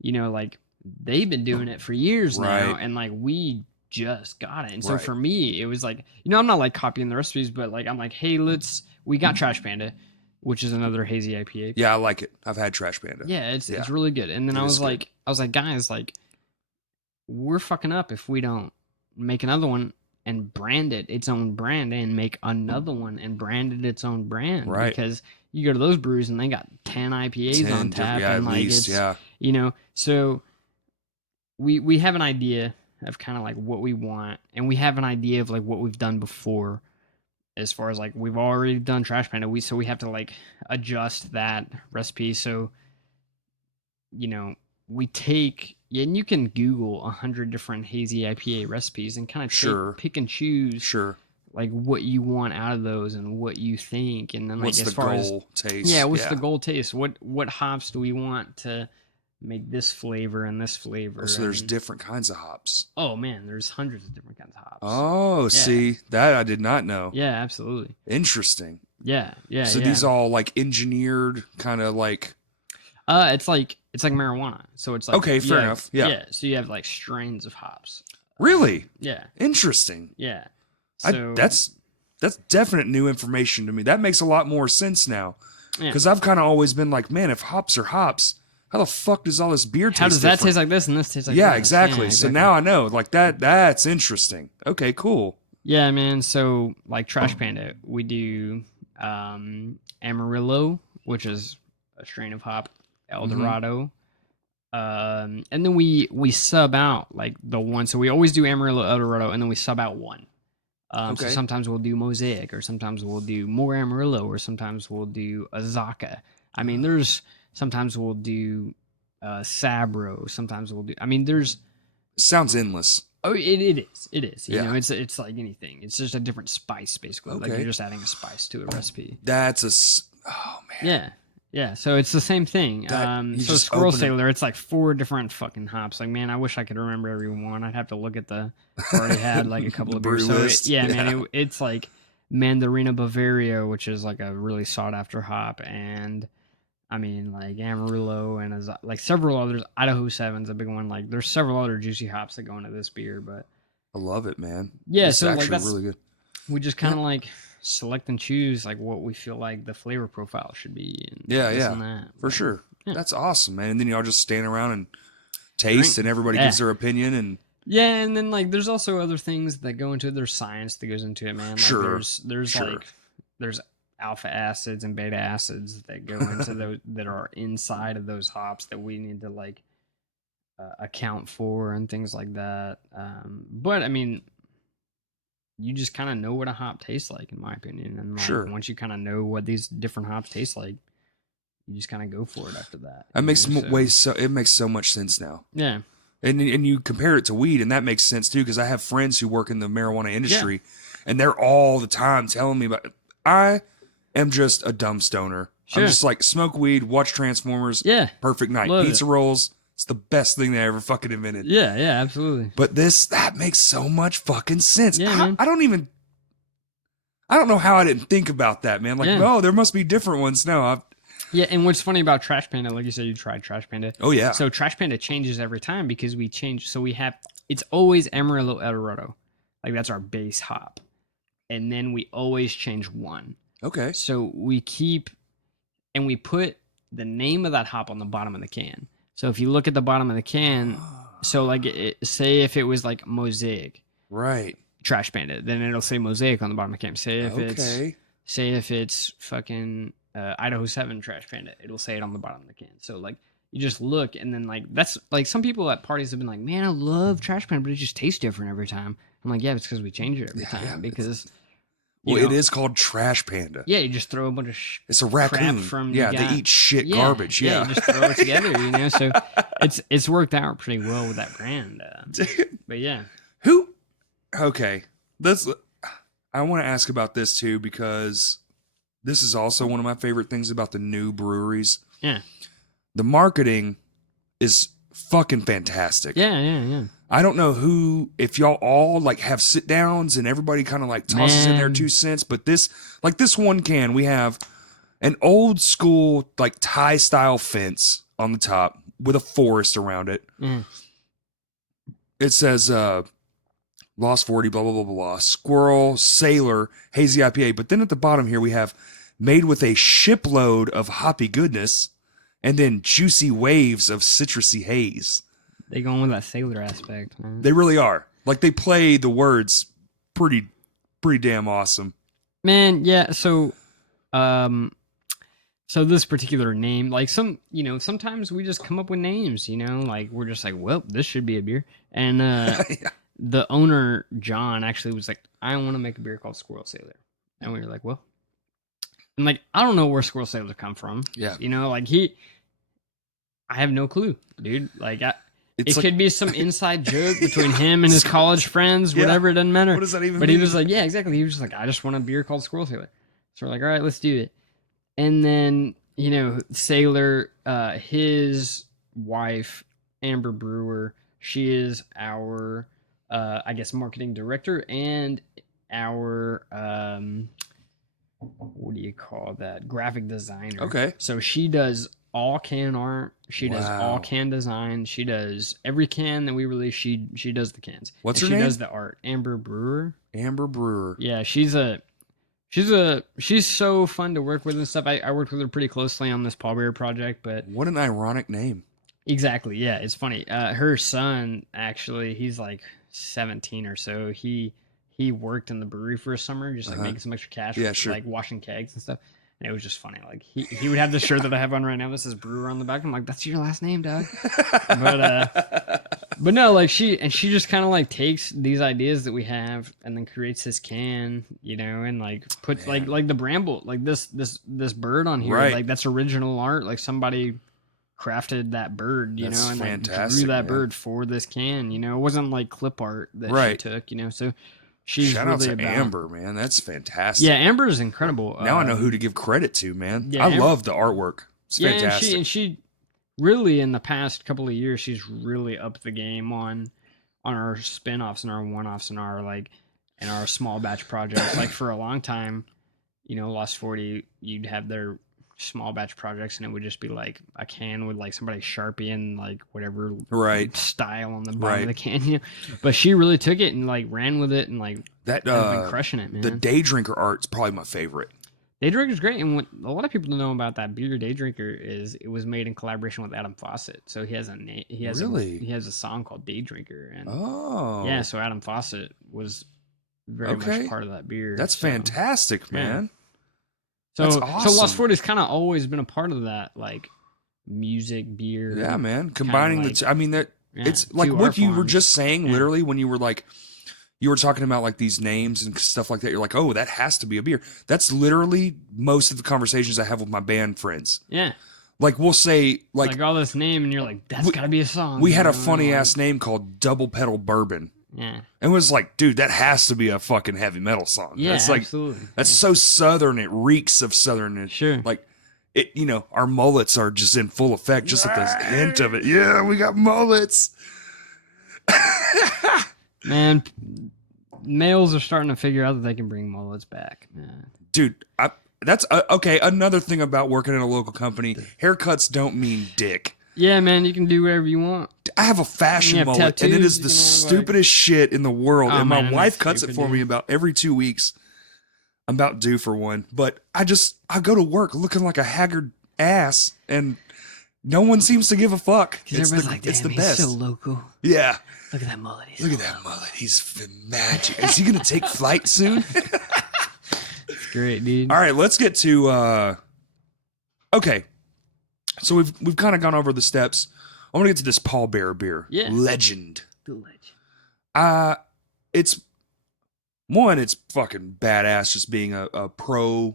you know, like they've been doing it for years now, and like we just got it. And so for me, it was like, you know, I'm not like copying the recipes, but like I'm like, hey, we got Trash Panda, which is another Hazy IPA. Yeah, I like it. I've had Trash Panda. Yeah, it's really good. And then I was like, guys, like we're fucking up if we don't make another one and brand it its own brand and make another one and brand it its own brand. Right. Because you go to those brews and they got 10 IPAs on tap, and like least, you know, so we have an idea of kind of like what we want, and we have an idea of like what we've done before, as far as like we've already done Trash Panda. So we have to like adjust that recipe. So, you know, we take, and you can Google 100 different Hazy IPA recipes and kind of pick and choose like what you want out of those and what you think. And then like what's as the far goal as taste? Yeah, what's the goal taste? What hops do we want to make this flavor and this flavor? So there's different kinds of hops. Oh man, there's hundreds of different kinds of hops. Oh, see, that I did not know. Yeah, absolutely. Interesting. Yeah. So these all like engineered kind of like it's like marijuana. So it's like, okay, fair enough. Yeah. So you have like strains of hops. Really? Yeah. Interesting. Yeah. So that's definite new information to me. That makes a lot more sense now. Because I've kind of always been like, man, if hops are hops, how the fuck does all this beer taste How does different? that taste like this and this taste like that? Yeah, exactly. So now I know. Like that's interesting. Okay, cool. Yeah, man. So like Trash Panda, we do Amarillo, which is a strain of hop, El Dorado. And then we sub out like the one. So we always do Amarillo, El Dorado, and then we sub out one. So sometimes we'll do Mosaic, or sometimes we'll do more Amarillo, or sometimes we'll do Azaka. I mean, sometimes we'll do Sabro. Sometimes we'll do. I mean, sounds endless. Oh, it is. You know, it's like anything. It's just a different spice, basically. Okay. Like you're just adding a spice to a recipe. Oh man. Yeah. So it's the same thing. So Squirrel Sailor, it's like 4 different fucking hops. Like, man, I wish I could remember every one. I'd have to look at the. Already had like a couple of beers. So man, it's like Mandarina Bavaria, which is like a really sought after hop, and I mean like Amarillo and like several others. Idaho 7's a big one. Like there's several other juicy hops that go into this beer, but I love it, man. Yeah, it's so actually like that's really good. We just kind of like select and choose like what we feel like the flavor profile should be. And and that. For sure. Yeah. That's awesome, man. And then y'all just stand around and taste, and everybody gives their opinion. And and then like there's also other things that go into it. There's science that goes into it, man. Like, there's alpha acids and beta acids that go into those that are inside of those hops that we need to like account for and things like that. But I mean, you just kind of know what a hop tastes like, in my opinion. And like, once you kind of know what these different hops taste like, you just kind of go for it after that. It makes so much sense now. Yeah. And you compare it to weed, and that makes sense too, because I have friends who work in the marijuana industry, and they're all the time telling me about. I am just a dumb stoner. I'm just like, smoke weed, watch Transformers. Yeah. Perfect night. Love Pizza it. rolls. It's the best thing they ever fucking invented. Yeah, absolutely. But that makes so much fucking sense. Yeah, man. I don't know how I didn't think about that, man. Like, oh, there must be different ones. No, yeah, and what's funny about Trash Panda, like you said, you tried Trash Panda. Oh, yeah. So Trash Panda changes every time because we change. So it's always Amarillo Eldorado. Like, that's our base hop. And then we always change one. Okay. So we put the name of that hop on the bottom of the can. So if you look at the bottom of the can, so like, say if it was like Mosaic. Right. Trash Panda, then it'll say Mosaic on the bottom of the can. Say if it's fucking Idaho 7 Trash Panda, it'll say it on the bottom of the can. So like, you just look, and then like, that's like, some people at parties have been like, man, I love Trash Panda, but it just tastes different every time. I'm like, yeah, it's because we change it every time because it is called Trash Panda. Yeah, you just throw a bunch of it's a raccoon. Crap from they eat shit garbage. Yeah, you just throw it together. So it's worked out pretty well with that brand. But yeah, Okay, I want to ask about this too, because this is also one of my favorite things about the new breweries. Yeah, the marketing is fucking fantastic. Yeah. I don't know if y'all all like have sit downs and everybody kind of like tosses in their 2 cents, but this one can, we have an old school like Thai style fence on the top with a forest around it. It says Lost 40, blah, blah, blah, blah, blah, Squirrel Sailor, Hazy IPA. But then at the bottom here we have made with a shipload of hoppy goodness and then juicy waves of citrusy haze. They go on with that sailor aspect, man. They really are. Like, they play the words pretty damn awesome. Man, yeah, so this particular name, like sometimes we just come up with names, like we're just like, well, this should be a beer. And the owner, John, actually was like, I want to make a beer called Squirrel Sailor. And we were like, well, and like, I don't know where Squirrel Sailor come from. Yeah. Like I have no clue, dude. Like, it could be some inside joke between him and his college friends, whatever. It doesn't matter. What does that even mean? But he was like, yeah, exactly. He was just like, I just want a beer called Squirrel Sailor. So we're like, all right, let's do it. And then, Sailor, his wife, Amber Brewer, she is our, I guess, marketing director and our, what do you call that? Graphic designer. Okay. So she does all can art. She does all can design. She does every can that we release. She does the cans. What's her name? She does the art. Amber Brewer. Amber Brewer. Yeah, she's so fun to work with and stuff. I worked with her pretty closely on this Pallbearer project, but what an ironic name. Exactly. Yeah, it's funny. Her son, actually, he's like 17 or so. He worked in the brewery for a summer, just like making some extra cash, like washing kegs and stuff. And it was just funny. Like he would have the shirt that I have on right now. This is Brewer on the back. I'm like, that's your last name, dog. But no, like she just kind of like takes these ideas that we have and then creates this can, and like puts like the bramble, like this bird on here, like that's original art. Like somebody crafted that bird, that's and like drew that bird for this can. It wasn't like clip art that she took, so. She's Shout really out to Amber, man. That's fantastic. Yeah, Amber is incredible. Now I know who to give credit to, man. Yeah, I love the artwork. It's fantastic. And she really, in the past couple of years, she's really upped the game on our spin-offs and our one-offs and our small batch projects. Like for a long time, Lost 40, you'd have their small batch projects and it would just be like a can with like somebody Sharpie and like whatever style on the bottom of the can, but she really took it and like ran with it and like that been crushing it, man. The Day Drinker art's probably my favorite. Day Drinker is great, and what a lot of people don't know about that beer Day Drinker is it was made in collaboration with Adam Fawcett. So he has a song called Day Drinker, and so Adam Fawcett was very much part of that beer. That's fantastic, man. So, awesome. So Lost 40's kind of always been a part of that, like music, beer. Yeah, man. Combining it's like what you were just saying, literally, when you were like, you were talking about like these names and stuff like that. You're like, oh, that has to be a beer. That's literally most of the conversations I have with my band friends. Yeah. Like we'll say like all this name, and you're like, that's got to be a song. We had a funny ass name called Double Pedal Bourbon. Yeah. And it was like, dude, that has to be a fucking heavy metal song. Yeah, that's like, absolutely. That's so Southern. It reeks of Southern. Sure. Like, our mullets are just in full effect, just at the hint of it. Yeah, we got mullets. Man, males are starting to figure out that they can bring mullets back, man. Dude, that's okay. Another thing about working in a local company, haircuts don't mean dick. Yeah, man, you can do whatever you want. I have a fashion mullet, tattoos, and it is the stupidest shit in the world. And my wife cuts it for me about every 2 weeks. I'm about due for one, but I go to work looking like a haggard ass, and no one seems to give a fuck. It's the best. He's so local. Yeah. Look at that mullet. Look at that mullet. He's magic. Is he gonna take flight soon? It's great, dude. All right, let's get to. Okay, so we've kind of gone over the steps. I want to get to this Pallbearer beer. Yeah. Legend. The legend. It's fucking badass just being a pro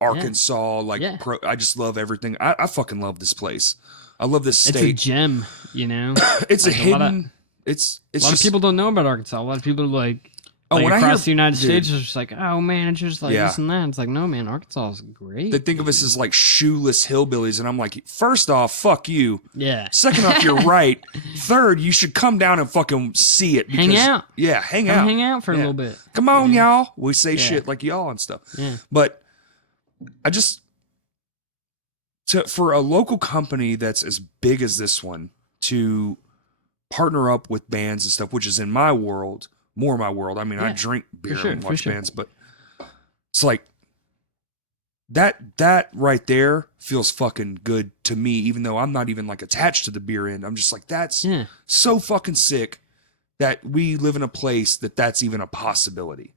Arkansas, pro. I just love everything. I fucking love this place. I love this state. It's a gem, It's like a hidden. It's a lot of people don't know about Arkansas. A lot of people are like across the United States are just like, oh man, it's just like this and that. It's like, no man, Arkansas is great. They think of us as like shoeless hillbillies, and I'm like, first off, fuck you. Yeah. Second off, you're right. Third, you should come down and fucking see it. Hang out. Yeah, hang out for a little bit. Come on, y'all. We say shit like y'all and stuff. Yeah. But I just for a local company that's as big as this one to partner up with bands and stuff, which is in my world. More my world. I mean, I drink beer and watch bands, but it's like that right there feels fucking good to me, even though I'm not even like attached to the beer end. I'm just like, that's so fucking sick that we live in a place that's even a possibility.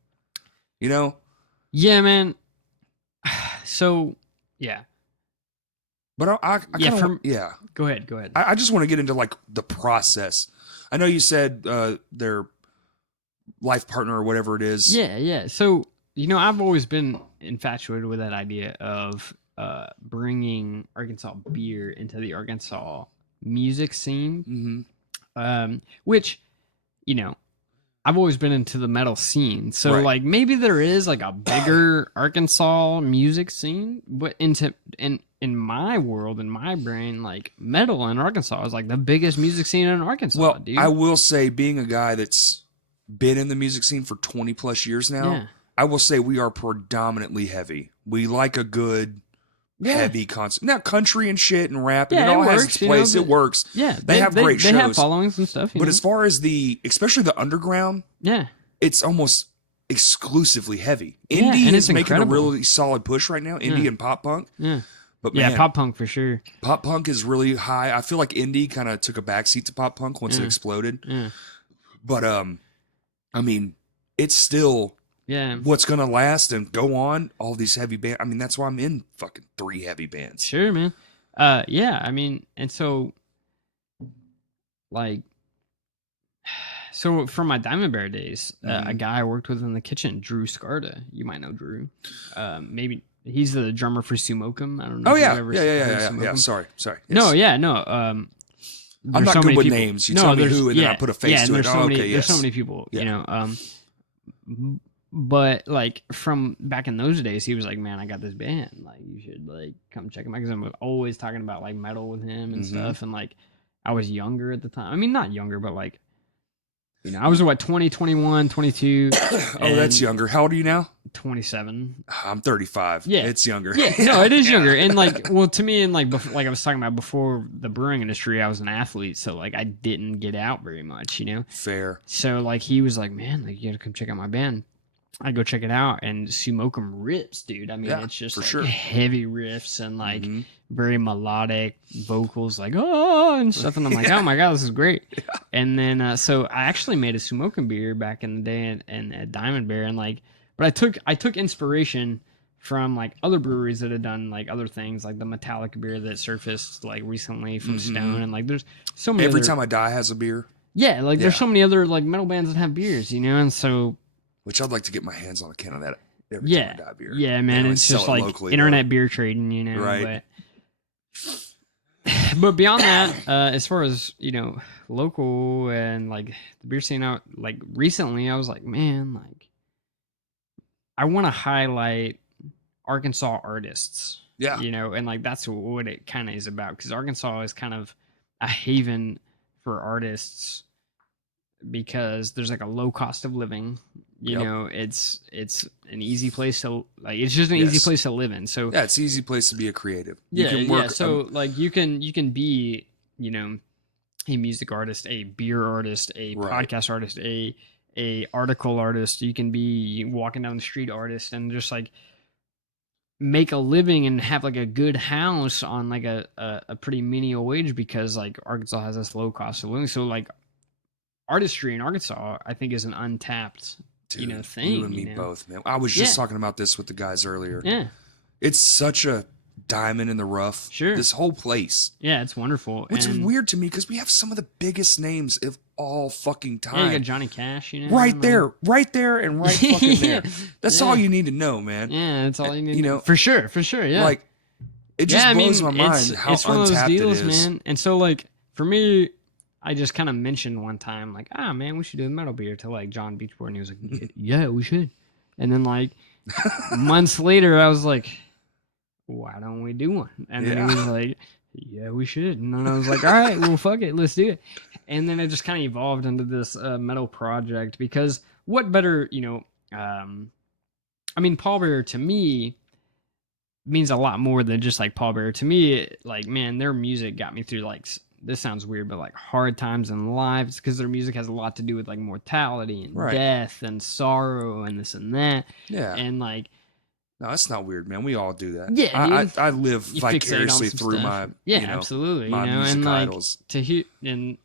Yeah, man. So, yeah. But I Go ahead. I just want to get into like the process. I know you said they're life partner or whatever it is. Yeah. So, I've always been infatuated with that idea of bringing Arkansas beer into the Arkansas music scene. Mm-hmm. Which, I've always been into the metal scene. So, like, maybe there is like a bigger Arkansas music scene, but in my world, in my brain, like metal in Arkansas is like the biggest music scene in Arkansas. Well, dude. I will say, being a guy that's been in the music scene for 20 plus years now, I will say we are predominantly heavy. We like a good heavy concert. Now, country and shit and rap, and it all has its place. It works. Yeah, they have great shows. They have followings and stuff. But as far as especially the underground, it's almost exclusively heavy. Indie is making a really solid push right now. Indie and pop punk. Yeah. But man, pop punk for sure. Pop punk is really high. I feel like indie kind of took a backseat to pop punk once it exploded. Yeah. But I mean, it's still what's gonna last and go on. All these heavy bands. I mean, that's why I'm in fucking 3 heavy bands. Sure, man. I mean, and so like, so from my Diamond Bear days, a guy I worked with in the kitchen, Drew Scarta. You might know Drew. Maybe. He's the drummer for Sumokum. I don't know. Oh yeah. Sorry. Yes. No. I'm not so good with names. You tell me who, and then I put a face to it. There's so many people. But like from back in those days, he was like, "Man, I got this band. Like, you should like come check him out." Because I'm always talking about like metal with him and stuff. And like, I was younger at the time. I mean, not younger, but like, I was 20, 21, 22. Oh, that's younger. How old are you now? 27. I'm 35. Yeah. It's younger. Yeah, no, it is younger. And like, well, to me, and like, like I was talking about before the brewing industry, I was an athlete. So like, I didn't get out very much, Fair. So like, he was like, "Man, like, you gotta come check out my band." I go check it out, and Sumokum rips, dude. I mean, it's just like heavy riffs and like very melodic vocals, like and stuff. And I'm like, oh my god, this is great. And then so I actually made a Sumokum beer back in the day, and at Diamond Bear, and like, but I took inspiration from like other breweries that had done like other things, like the Metallic beer that surfaced like recently from Stone, and like there's so many. Every Time I Die has a beer. Yeah, like there's so many other like metal bands that have beers, and so. Which I'd like to get my hands on a can of that every time I die beer. Yeah, man. It's just like locally, internet beer trading, Right. But beyond that, as far as, local and like the beer scene out, like recently I was like, man, like I want to highlight Arkansas artists Yeah. You know, and like that's what it kind of is about, because Arkansas is kind of a haven for artists because there's like a low cost of living. You know, it's an easy place to like. It's just an easy place to live in. So yeah, it's an easy place to be a creative. You can work. Yeah. So like you can be, you know, a music artist, a beer artist, a podcast artist, a article artist. You can be walking down the street artist and just like make a living and have like a good house on like a pretty menial wage, because like Arkansas has this low cost of living. So like artistry in Arkansas, I think, is an untapped, Dude, thing. You and me both, man. I was just talking about this with the guys earlier. Yeah. It's such a diamond in the rough. Sure. This whole place. Yeah, it's wonderful. Which is weird to me because we have some of the biggest names of all fucking time. Yeah, you got Johnny Cash, you know? Right there, and right fucking there. That's all you need to know, man. Yeah, that's all you need to know. For sure, yeah. Like, it just blows my mind how it's one of those untapped deals, it is. man. And so, like, for me, I just kind of mentioned one time, like, man, we should do a metal beer to like John Beachboard, and he was like, yeah, we should. And then like months later, I was like, why don't we do one? And then he was like, yeah, we should. And then I was like, all right, well, fuck it, let's do it. And then it just kind of evolved into this metal project, because what better, you know, I mean, Pallbearer to me means a lot more than just like Pallbearer. To me, like, man, their music got me through like, this sounds weird, but like hard times in lives, because their music has a lot to do with like mortality and death and sorrow and this and that. Yeah. And like, no, that's not weird, man. We all do that. Yeah, dude. I live vicariously through my absolutely, my music and idols. Like to hear, and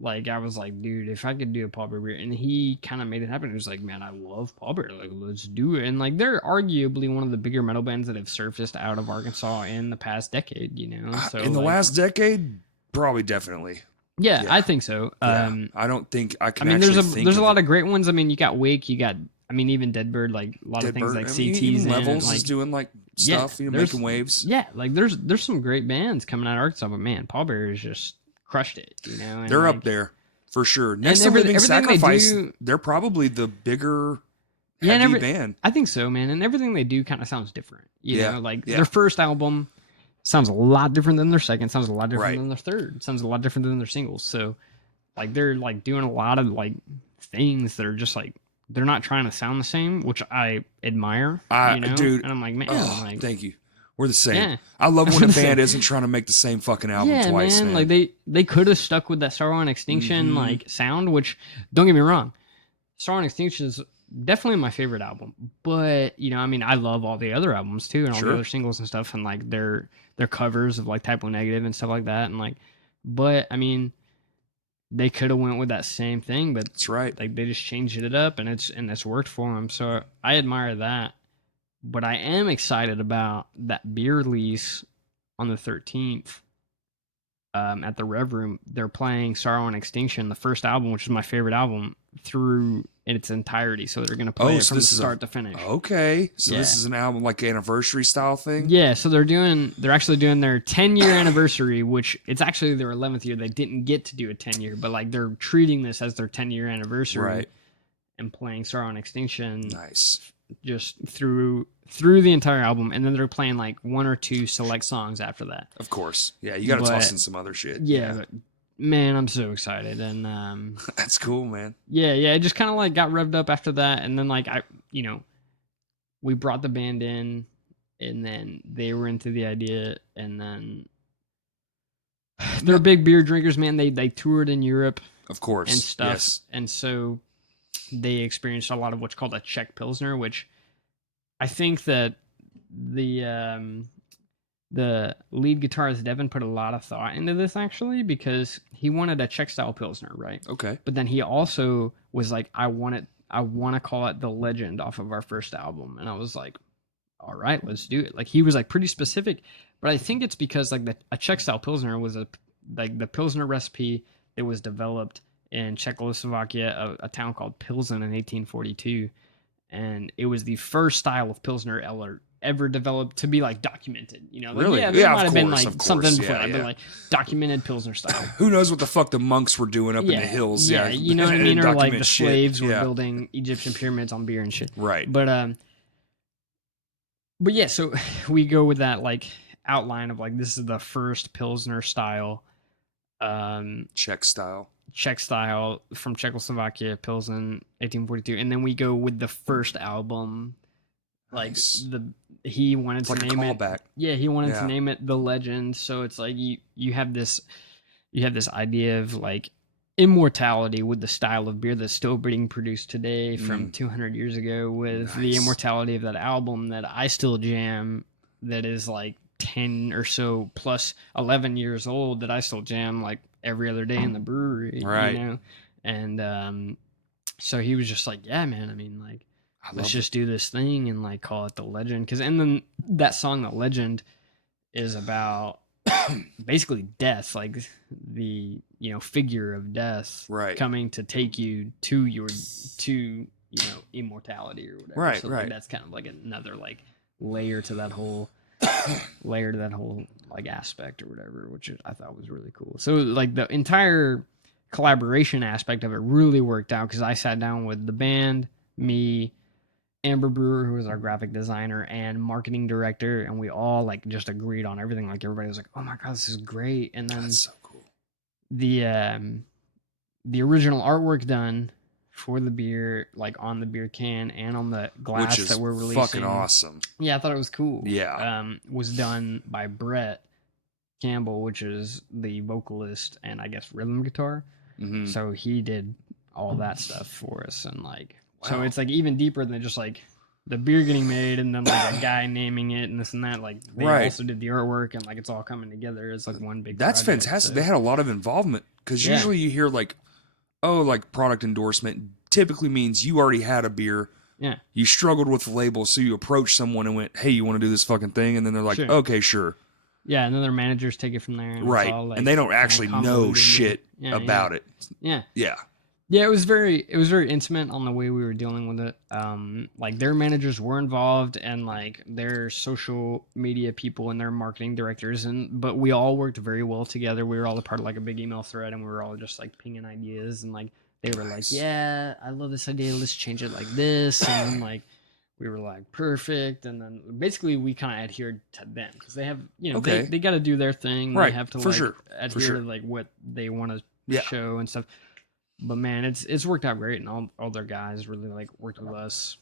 like I was like, dude, if I could do a Pallbearer, and he kind of made it happen. He was like, man, I love Pallbearer, like let's do it. And like they're arguably one of the bigger metal bands that have surfaced out of Arkansas in the past decade, you know. So in the last decade, probably definitely. Yeah, I think so. Yeah. I don't think I can. I mean, there's a lot of great ones. I mean, you got Wake, you got. I mean, even Deadbird, like a lot of things like CTs even Levels like, is doing like stuff, you know, making waves. Yeah, like there's some great bands coming out of Arkansas, but man, Pallbearer has just crushed it, you know. And they're like, up there for sure. Next to Living Sacrifice, they're probably the bigger heavy band. I think so, man. And everything they do kind of sounds different, you know. Like their first album sounds a lot different than their second, sounds a lot different than their third, sounds a lot different than their singles. So, like they're like doing a lot of like things that are just like. They're not trying to sound the same, which I admire. You know? Dude, and I'm like, man, thank you. We're the same. Yeah. I love when a band isn't trying to make the same fucking album twice, man. Like they could have stuck with that Sorrow and Extinction like sound, which don't get me wrong, Sorrow and Extinction is definitely my favorite album. But you know, I mean, I love all the other albums too, and all the other singles and stuff, and like their covers of like Typo Negative and stuff like that, and like, but I mean. They could have went with that same thing, but that's right. Like they just changed it up, and it's worked for them. So I admire that. But I am excited about that beer release on the 13th at the Rev Room. They're playing Sorrow and Extinction, the first album, which is my favorite album, through in its entirety. So they're going to play it from start to finish. Okay. So this is an album like anniversary style thing? Yeah. So they're actually doing their 10-year anniversary, which it's actually their 11th year. They didn't get to do a 10-year, but like they're treating this as their 10-year anniversary. Right. And playing Sorrow and Extinction. Nice. Just through the entire album. And then they're playing like one or two select songs after that. Of course. Yeah. You got to toss in some other shit. Yeah. But, man, I'm so excited, and that's cool, man. Yeah, it just kind of like got revved up after that, and then like we brought the band in, and then they were into the idea, and then they're big beer drinkers, man. They toured in Europe, of course, and stuff, and so they experienced a lot of what's called a Czech Pilsner, which I think that the lead guitarist Devin put a lot of thought into this actually, because he wanted a Czech style Pilsner, right? Okay. But then he also was like, I want to call it the Legend off of our first album. And I was like, all right, let's do it. Like he was like pretty specific, but I think it's because like a Czech style Pilsner was the Pilsner recipe that was developed in Czechoslovakia, a town called Pilsen in 1842. And it was the first style of Pilsner ever developed to be like documented, you know? Like, really? Yeah, there might have been like something before that, but like documented Pilsner style. Who knows what the fuck the monks were doing up in the hills? Yeah, you know what I mean? Or like the slaves were building Egyptian pyramids on beer and shit. Right. But But yeah, so we go with that like outline of like this is the first Pilsner style, Czech style. Czech style from Czechoslovakia, Pilsen, 1842, and then we go with the first album. Like Nice. he wanted It's to like name a it. callback. Yeah, he wanted to Yeah. name it The Legend. So it's like you have this idea of like immortality with the style of beer that's still being produced today from 200 years ago with the Nice. immortality of that album that I still jam, that is like 10 or so plus 11 years old, that I still jam like every other day in the brewery, Right. you know? And so he was just like, yeah, man, I mean, like, let's just do this thing and like call it The Legend. And then that song, The Legend, is about basically death, like the figure of death Right. coming to take you to immortality or whatever. Right. So right. like, that's kind of like another like layer to that whole like aspect or whatever, which I thought was really cool. So like the entire collaboration aspect of it really worked out because I sat down with the band, me, Amber Brewer, who was our graphic designer and marketing director, and we all like just agreed on everything. Like everybody was like, "Oh my god, this is great!" And then That's so cool. The original artwork done for the beer, like on the beer can and on the glass that we're releasing, fucking awesome. Yeah, I thought it was cool. Yeah, was done by Brett Campbell, which is the vocalist and I guess rhythm guitar. Mm-hmm. So he did all that stuff for us, and like. Wow. So it's like even deeper than just like the beer getting made and then like a guy naming it and this and that. Like they also did the artwork and like it's all coming together. It's like one big. That's project, fantastic. so. They had a lot of involvement because usually you hear like, oh, like product endorsement typically means you already had a beer. Yeah. You struggled with the label, so you approached someone and went, "Hey, you want to do this fucking thing?" And then they're like, "Okay, sure." Yeah, and then their managers take it from there. And right, all, like, and they don't actually know shit about it. Yeah. Yeah. Yeah, it was very intimate on the way we were dealing with it. Like their managers were involved and like their social media people and their marketing directors, but we all worked very well together. We were all a part of like a big email thread and we were all just like pinging ideas and like they were like, "Yeah, I love this idea. Let's change it like this." And then like we were like, "Perfect." And then basically we kind of adhered to them because they have, they got to do their thing. Right. They have to adhere to like what they want to show and stuff. But man, it's worked out great, and all their guys really like worked with us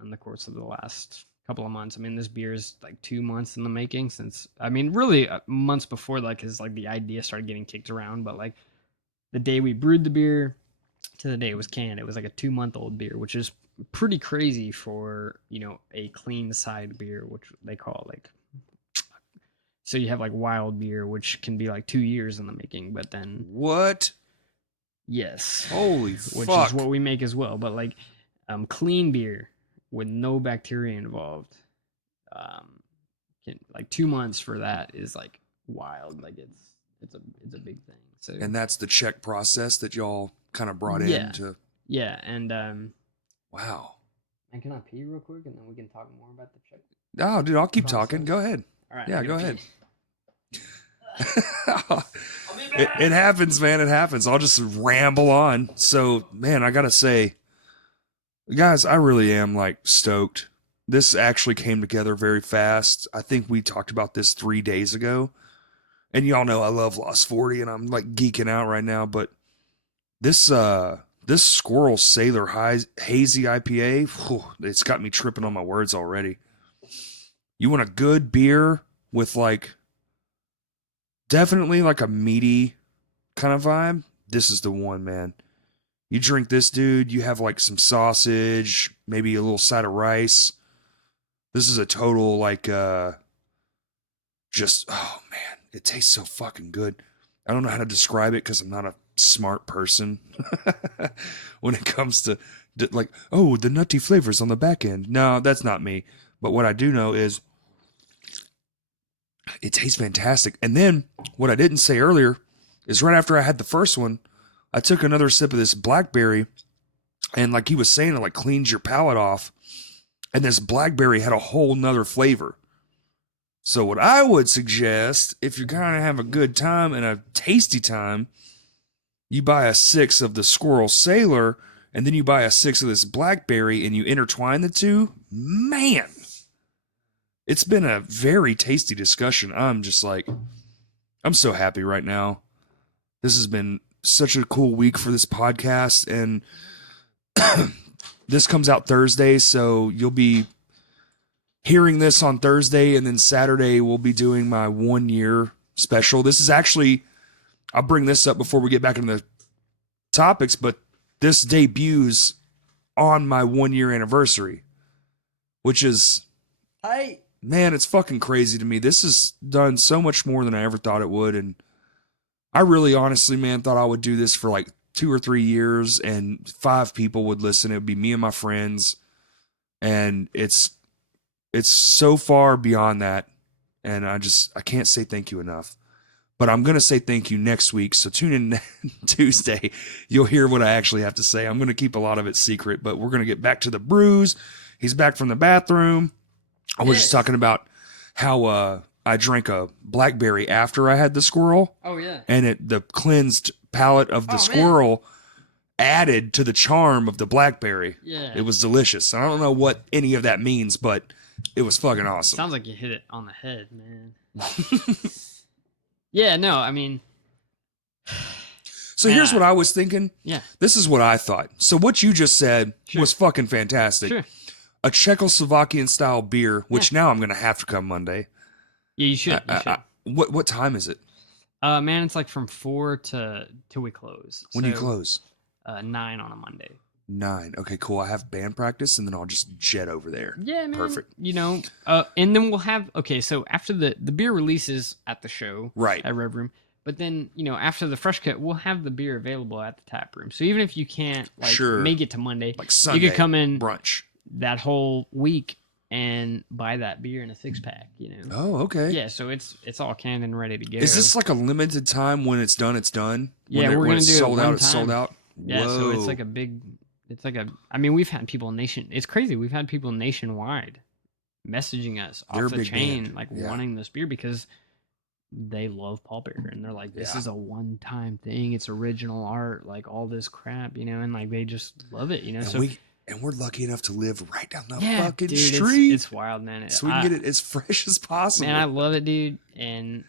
in the course of the last couple of months. I mean, this beer is like 2 months in the making since. I mean, really months before, like, because like the idea started getting kicked around. But like the day we brewed the beer to the day it was canned, it was like a 2-month-old beer, which is pretty crazy for a clean side beer, which they call like. So you have like wild beer, which can be like 2 years in the making, but then what? Yes. Holy which fuck. is what we make as well. But like clean beer with no bacteria involved. Like 2 months for that is like wild. Like it's a big thing. So and that's the Czech process that y'all kind of brought in to. Yeah, and wow. And can I pee real quick and then we can talk more about the Czech? Oh, dude, I'll keep talking. Go ahead. All right. Yeah, go ahead. It happens, man. It happens. I'll just ramble on. So, man, I gotta say, guys, I really am like stoked. This actually came together very fast. I think we talked about this 3 days ago, and y'all know I love Lost 40, and I'm like geeking out right now. But this Squirrel Sailor Hazy IPA, it's got me tripping on my words already. You want a good beer with like. Definitely like a meaty kind of vibe. This is the one, man. You drink this, dude, you have like some sausage, maybe a little side of rice. This is a total like just oh man, it tastes so fucking good. I don't know how to describe it because I'm not a smart person when it comes to like, oh, the nutty flavors on the back end. No, that's not me. But what I do know is it tastes fantastic. And then what I didn't say earlier is right after I had the first one, I took another sip of this blackberry, and like he was saying, it like cleans your palate off. And this blackberry had a whole nother flavor. So what I would suggest, if you're going to have a good time and a tasty time, you buy a 6 of the Squirrel Sailor, and then you buy a 6 of this blackberry, and you intertwine the two. Man, It's been a very tasty discussion. I'm just like, I'm so happy right now. This has been such a cool week for this podcast, and this comes out Thursday, so you'll be hearing this on Thursday, and then Saturday we'll be doing my 1 year special. This is actually, I'll bring this up before we get back into the topics, but this debuts on my 1 year anniversary, which is, man, it's fucking crazy to me. This has done so much more than I ever thought it would, and I really honestly, man, thought I would do this for like 2 or 3 years and 5 people would listen. It would be me and my friends, and it's so far beyond that, and I can't say thank you enough. But I'm going to say thank you next week, so tune in Tuesday. You'll hear what I actually have to say. I'm going to keep a lot of it secret, but we're going to get back to the brews. He's back from the bathroom. I was just talking about how I drank a blackberry after I had the squirrel. Oh, yeah. And the cleansed palate of the squirrel added to the charm of the blackberry. Yeah. It was delicious. I don't know what any of that means, but it was fucking awesome. Sounds like you hit it on the head, man. Yeah, no, I mean... So here's what I was thinking. Yeah. This is what I thought. So what you just said was fucking fantastic. Sure. A Czechoslovakian-style beer, which now I'm going to have to come Monday. Yeah, you should. What time is it? Man, it's like from 4 till we close. When do you close? 9 on a Monday. 9. Okay, cool. I have band practice, and then I'll just jet over there. Yeah, man. Perfect. You know, and then we'll have... Okay, so after the beer releases at the show, right, at Red Room, but then, you know, after the fresh cut, we'll have the beer available at the tap room. So even if you can't, like, make it to Monday, like Sunday, you could come in brunch that whole week and buy that beer in a 6-pack, you know. Oh, okay. Yeah, so it's all canned and ready to go. Is this like a limited time? When it's done, it's done? Yeah, we're going to do it sold one out, time. it's sold out? Yeah, Whoa. so it's like a big... It's like I mean, we've had people it's crazy. We've had people nationwide messaging us off the chain, like wanting this beer because they love Pallbearer and they're like, this is a one-time thing. It's original art, like all this crap, you know, and like they just love it, you know. And we're lucky enough to live right down the fucking dude, street. It's wild, man. So we can get it as fresh as possible. Man, I love it, dude. And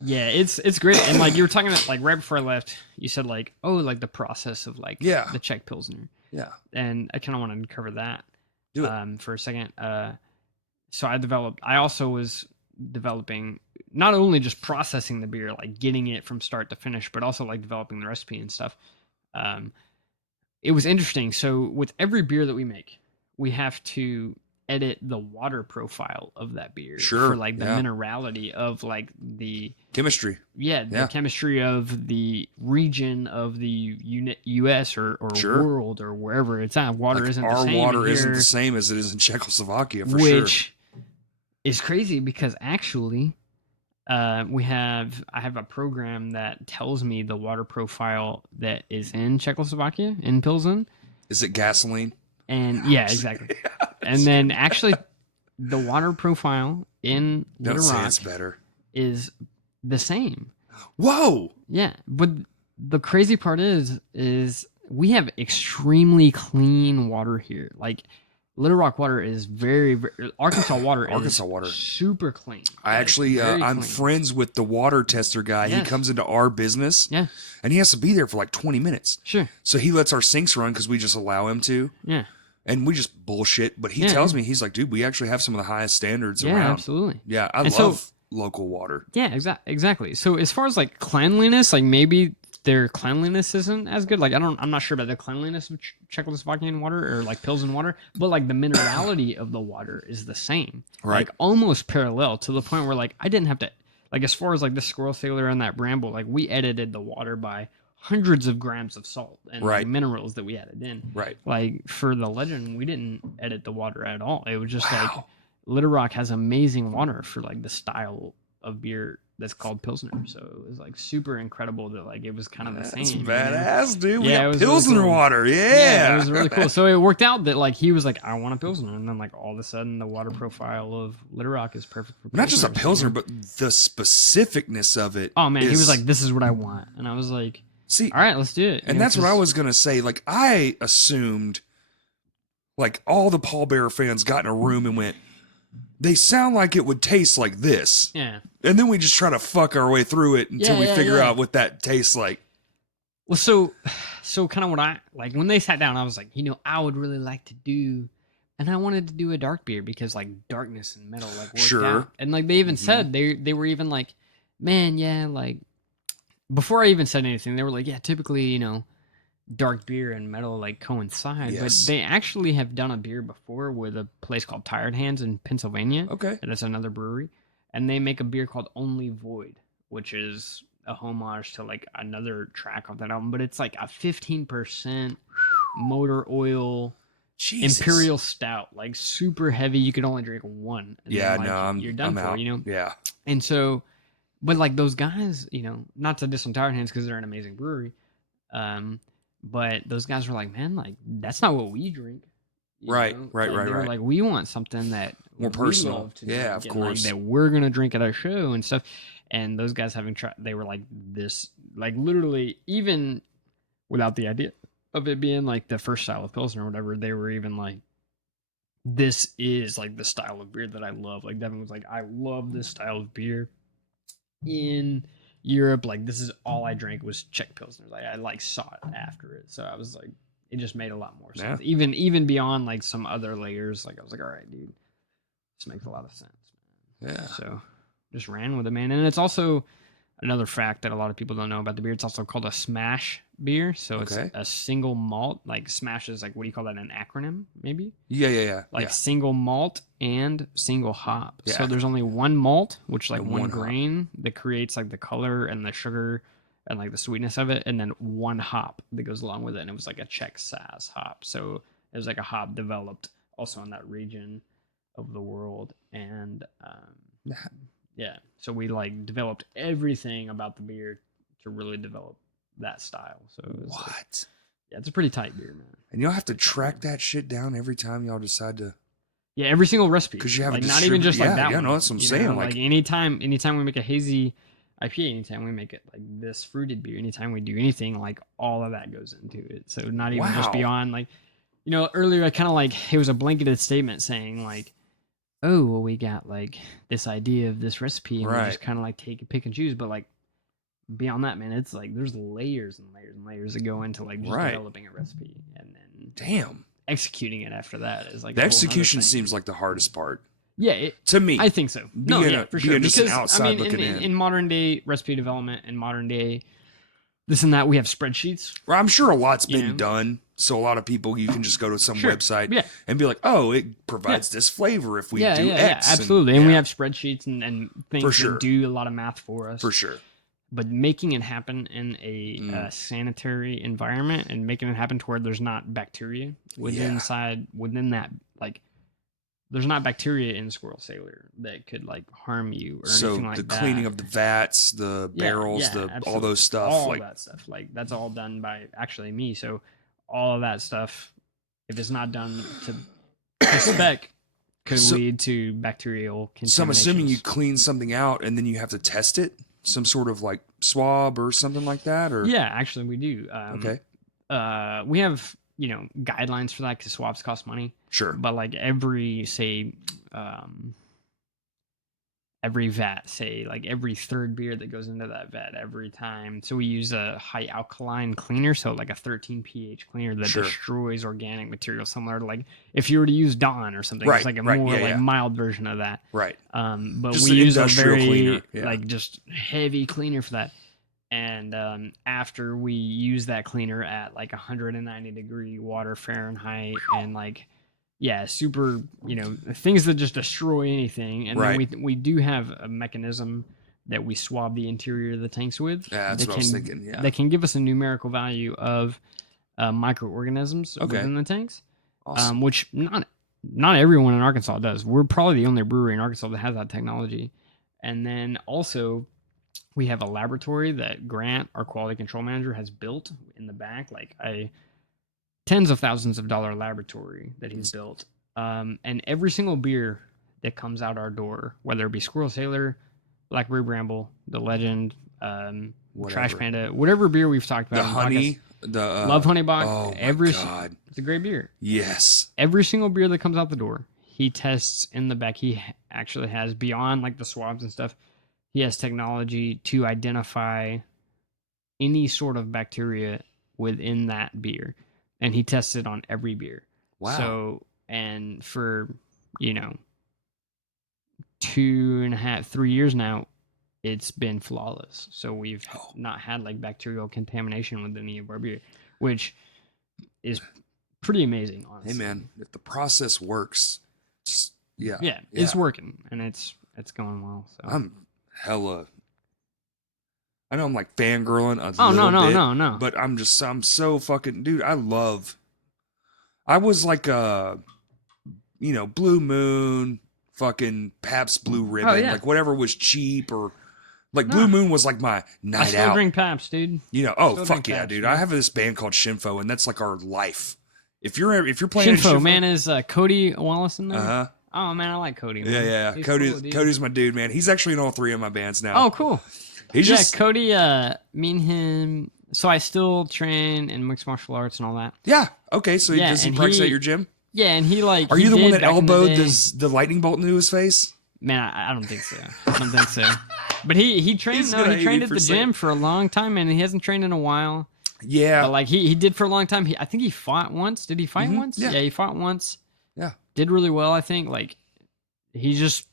yeah, it's great. And like you were talking about, like right before I left, you said like, oh, like the process of like the Czech Pilsner. Yeah. And I kind of wanted to cover that for a second. So I also was developing, not only just processing the beer, like getting it from start to finish, but also like developing the recipe and stuff. It was interesting. So with every beer that we make, we have to edit the water profile of that beer for like the minerality of like the chemistry. The chemistry of the region of the US or world or wherever it's at. Water isn't the same. Our water isn't the same as it is in Czechoslovakia for sure. Which Which is crazy because actually I have a program that tells me the water profile that is in Czechoslovakia, in Pilsen. Is it gasoline? And yeah, exactly. And then actually the water profile in Little Rock is the same. Whoa. Yeah. But the crazy part is we have extremely clean water here. Like Little Rock water is very, very Arkansas water is super clean. I'm friends with the water tester guy. Yes. He comes into our business. Yeah. And he has to be there for like 20 minutes. Sure. So he lets our sinks run because we just allow him to. Yeah. And we just bullshit. But he tells me, he's like, dude, we actually have some of the highest standards around. Yeah, absolutely. Yeah, I love local water. Yeah, exactly. So as far as like cleanliness, like maybe their cleanliness isn't as good. Like I'm not sure about the cleanliness of Czechoslovakian water or like Pilsen water, but like the minerality of the water is the same. Right. Like almost parallel to the point where like I didn't have to, like as far as like the Squirrel Sailor and that Bramble, like we edited the water by hundreds of grams of salt and like, minerals that we added in. Right. Like for the Legend, we didn't edit the water at all. It was just like Little Rock has amazing water for like the style of beer that's called Pilsner. So it was like super incredible that like it was kind of the same. That's badass, dude. Yeah, we got Pilsner really cool. water. Yeah. It was really cool. So it worked out that like he was like, I want a Pilsner. And then like all of a sudden the water profile of Little Rock is perfect for Pilsner. Not just a Pilsner, but the specificness of it. Oh man, he was like, this is what I want. And I was like, see, all right, let's do it. And that's what I was going to say. Like I assumed like all the Pallbearer fans got in a room and went, they sound like it would taste like this. Yeah. And then we just try to fuck our way through it until we figure out what that tastes like. Well, so kind of what I like when they sat down, I was like, I would really like to do, and I wanted to do a dark beer because like darkness and metal like worked out. And like they even said they were even like, man, yeah, like before I even said anything, they were like, yeah, typically, dark beer and metal like coincide, but they actually have done a beer before with a place called Tired Hands in Pennsylvania. Okay. And that's another brewery. And they make a beer called Only Void, which is a homage to like another track of that album, but it's like a 15% motor oil imperial stout, like super heavy. You could only drink one. And then, like, you're done I'm for, out. Yeah. And so, but like those guys, not to diss on Tired Hands because they're an amazing brewery. But those guys were like, man, like that's not what we drink. Right. They were like, we want something that more personal. Yeah, of course. Like, that we're gonna drink at our show and stuff. And those guys having tried, they were like this, like literally, even without the idea of it being like the first style of Pilsner or whatever, they were even like, this is like the style of beer that I love. Like Devin was like, I love this style of beer. In Europe, like this is all I drank was Czech Pilsners. Like I like saw it after it, so I was like, it just made a lot more sense. Even beyond like some other layers, like I was like, all right, dude, this makes a lot of sense, man. Yeah. So just ran with it, man. And it's also another fact that a lot of people don't know about the beer. It's also called a smash beer. So it's a single malt. Like smash is like, what do you call that? An acronym, maybe? Yeah. Like single malt and single hop. Yeah. So there's only one malt, which like one grain that creates like the color and the sugar and like the sweetness of it, and then one hop that goes along with it. And it was like a Czech Saaz hop. So it was like a hop developed also in that region of the world. And yeah, so we like developed everything about the beer to really develop that style. So it was like, yeah, it's a pretty tight beer, man. And you'll have to track that shit down every time y'all decide to. Yeah, every single recipe. Because you have like not even just like that. Yeah, one. No, that's what I'm saying. Like anytime we make a hazy IPA, anytime we make it like this fruited beer, anytime we do anything, like all of that goes into it. So not even just beyond like, earlier I kind of like it was a blanketed statement saying like, oh, well, we got like this idea of this recipe and we just kind of like pick and choose. But like beyond that, man, it's like there's layers and layers and layers that go into like just developing a recipe and then executing it after that is like the execution seems like the hardest part. Yeah, to me, I think so. No, yeah, for sure. Because I mean, in in modern day recipe development and modern day this and that, we have spreadsheets. Well, I'm sure a lot's been done. So a lot of people, you can just go to some website and be like, oh, it provides this flavor if we do X. Yeah, absolutely. And we have spreadsheets and things that do a lot of math for us. For sure. But making it happen in a sanitary environment and making it happen to where there's not bacteria within that, like, there's not bacteria in Squirrel Sailor that could like harm you or anything like that. So the cleaning of the vats, the barrels, all those stuff. All like, that stuff. Like that's all done by actually me. So all of that stuff, if it's not done to spec, could lead to bacterial contamination. So I'm assuming you clean something out and then you have to test it? Some sort of like swab or something like that? Or yeah, actually we do. Okay. We have, guidelines for that because swabs cost money. Sure. But like every vat, say like every third beer that goes into that vat every time. So we use a high alkaline cleaner, so like a 13 pH cleaner that destroys organic material, similar to like if you were to use Dawn or something. It's like a more mild version of that. Right. But just we use a very cleaner. Like just heavy cleaner for that. And after we use that cleaner at like 190 degree water Fahrenheit and like super, things that just destroy anything. And then we do have a mechanism that we swab the interior of the tanks with. Yeah, that's what I was thinking. Yeah. That can give us a numerical value of microorganisms within the tanks. Awesome. Which not everyone in Arkansas does. We're probably the only brewery in Arkansas that has that technology. And then also we have a laboratory that Grant, our quality control manager, has built in the back, like tens of thousands of dollar laboratory that he's built. And every single beer that comes out our door, whether it be Squirrel Sailor, Blackberry Bramble, The Legend, Trash Panda, whatever beer we've talked about. The honey, Love Honey Bock. Oh my God. It's a great beer. Yes. Every single beer that comes out the door, he tests in the back. He actually has, beyond like the swabs and stuff, he has technology to identify any sort of bacteria within that beer, and he tests it on every beer. Wow. So, and for 2.5, 3 years now, it's been flawless. So we've not had like bacterial contamination with any of our beer, which is pretty amazing, honestly. Hey man, if the process works, just yeah, it's working, and it's going well. So I'm hella. I know I'm like fangirling a oh little bit, no, but I'm so fucking dude. I was like Blue Moon, fucking Pabst Blue Ribbon, like whatever was cheap, or like Blue Moon was like my night out. I still drink Pabst, dude. Fuck yeah, dude. I have this band called Shinfo, and that's like our life. If you're playing Shinfo, man, is Cody Wallace in there? Uh-huh. Oh man, I like Cody. Man. Yeah. Cody's my dude, man. He's actually in all 3 of my bands now. Oh, cool. Cody, me and him. So I still train in mixed martial arts and all that. Yeah. Okay. So does he practice at your gym? Yeah, and he like. Are you the one that elbowed the lightning bolt into his face? Man, I don't think so. But he trained. He trained at the gym for a long time, and he hasn't trained in a while. Yeah. But like he did for a long time. I think he fought once. Did he fight once? Yeah, he fought once. Yeah. Did really well, I think. Like he's just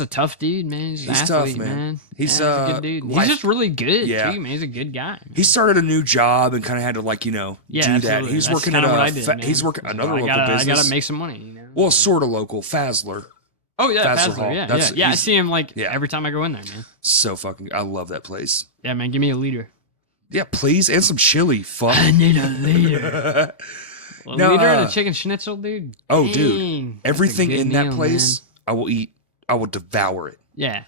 a tough dude, man. He's an athlete, tough, man. He's a good dude. He's just really good too, man. He's a good guy. Man. He started a new job and kind of had to do that. He's working at he's working another local business. I gotta make some money, Well, sort of local, Fazzler. Oh yeah, Fazzler. Yeah. I see him every time I go in there, man. So fucking, I love that place. Yeah, man. Give me a liter. Yeah, please, and some chili. Fuck. I need a liter. A liter and a chicken schnitzel, dude. Oh, Dang, dude, everything in that place, man. I will eat. I will devour it. Yeah.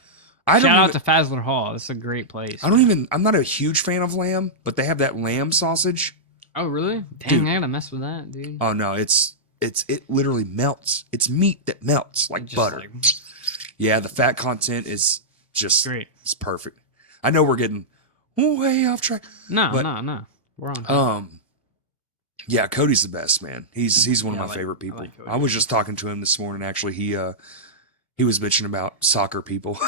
Shout out to Fazzler Hall. It's a great place. I'm not a huge fan of lamb, but they have that lamb sausage. Oh, really? Dang, dude. I gotta mess with that, dude. Oh no, it literally melts. It's meat that melts like butter. Yeah, the fat content is just great. It's perfect. I know we're getting way off track. No. We're on. Yeah, Cody's the best, man. He's one of my favorite people. I was just talking to him this morning. Actually, he was bitching about soccer people.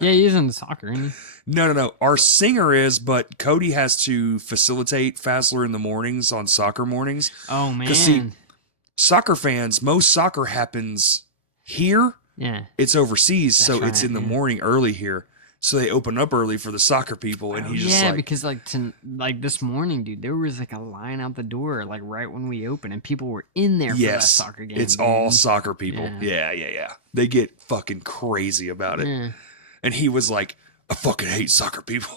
Yeah, he's into soccer, isn't he? No. Our singer is, but Cody has to facilitate Fassler in the mornings on soccer mornings. Oh man. Because see, soccer fans, most soccer happens here. Yeah. It's overseas, so right, it's in the morning early here. So they open up early for the soccer people, and he's just because this morning, dude, there was like a line out the door, like right when we opened, and people were in there for that soccer game. It's all soccer people. Yeah. They get fucking crazy about it. Yeah. And he was like, I fucking hate soccer people.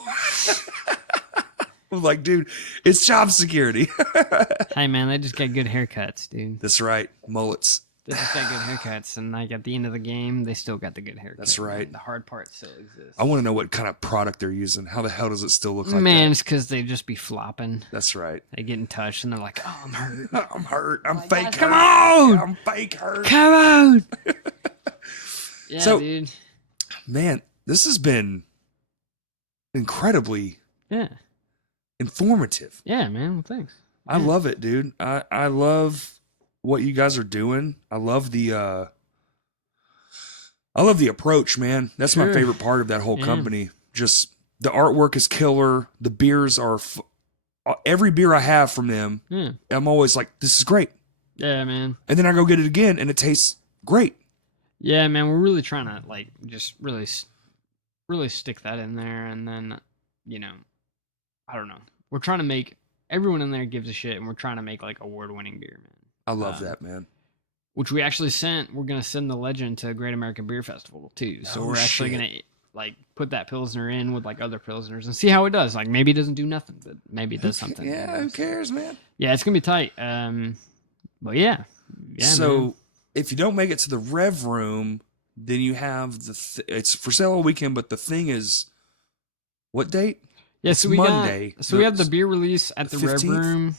I'm like, dude, it's job security. Hey, man, they just got good haircuts, dude. That's right. Mullets. They just got good haircuts, and like at the end of the game, they still got the good haircut. That's right. The hard part still exists. I want to know what kind of product they're using. How the hell does it still look like Man, that? it's because they just be flopping. That's right. They get in touch, and they're like, oh, I'm hurt. I'm hurt. I'm fake hurt. Come on! I'm fake hurt. Come on! Yeah, so, dude. Man, this has been incredibly informative. Yeah, man. Well, thanks. I love it, dude. I love what you guys are doing. I love the approach, man. That's my favorite part of that whole company. Just the artwork is killer. The beers are every beer I have from them. I'm always like, this is great. Yeah, man. And then I go get it again, and it tastes great. Yeah, man. We're really trying to like just really stick that in there, and then I don't know. We're trying to make everyone in there gives a shit, and we're trying to make like award-winning beer, man. I love that, man. Which we actually we're going to send the Legend to Great American Beer Festival, too. So we're actually going to, like, put that Pilsner in with, like, other Pilsners and see how it does. Like, maybe it doesn't do nothing, but maybe it does something. Yeah, who cares, man? Yeah, it's going to be tight. But, yeah. So, man. If you don't make it to the Rev Room, then you have it's for sale all weekend, but the thing is, what date? Yeah, so we Monday. We have the beer release at the 15th? Rev Room.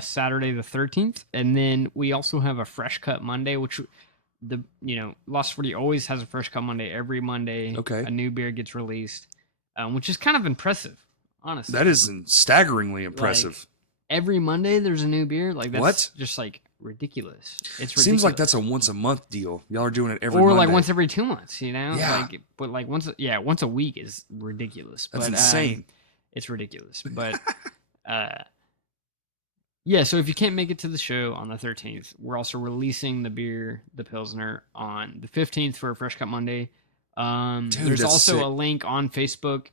Saturday the 13th, and then we also have a Fresh Cut Monday, which Lost 40 always has a Fresh Cut Monday. Every Monday, a new beer gets released, which is kind of impressive, honestly. That is staggeringly impressive. Like, every Monday there's a new beer. Like that's just like ridiculous. It's ridiculous. Seems like that's a once a month deal. Y'all are doing it every or Monday. like once every 2 months, you know? Yeah. But like once a week is ridiculous. That's but, insane. It's ridiculous. But yeah, so if you can't make it to the show on the 13th, we're also releasing the beer, the Pilsner, on the 15th for a Fresh Cut Monday. Dude, There's also sick. a link on Facebook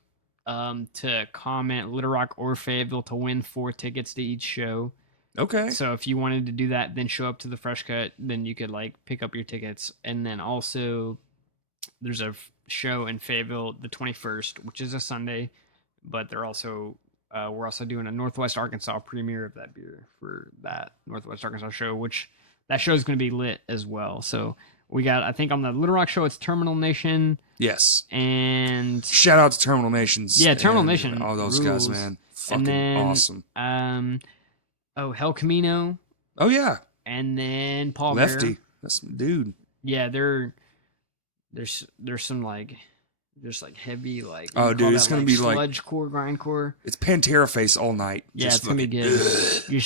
to comment Little Rock or Fayetteville to win 4 tickets to each show. Okay. So if you wanted to do that, then show up to the Fresh Cut, then you could like pick up your tickets. And then also there's a show in Fayetteville the 21st, which is a Sunday, but they're also we're also doing a Northwest Arkansas premiere of that beer for that Northwest Arkansas show, which that show is going to be lit as well. So we got, I think on the Little Rock show, it's Terminal Nation. Yes. And shout out to Terminal Nations. Yeah, Terminal Nation. All those rules. guys, man. Fucking and then, awesome. Oh, Hell Camino. Oh yeah. And then Pallbearer. Lefty. That's my dude. Yeah, there's some like just like heavy like oh dude, it's gonna be like sludge core, grindcore. It's Pantera face all night. Yeah, just it's gonna be good. You're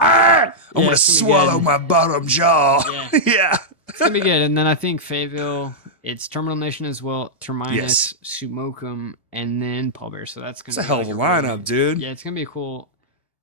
I'm gonna swallow my bottom jaw. Yeah. Yeah. It's gonna be good. And then I think Fayetteville, it's Terminal Nation as well, Terminus, Yes. Sumokum, and then Pallbearer. So that's gonna It's be a hell of a lineup, dude. Yeah, it's gonna be cool.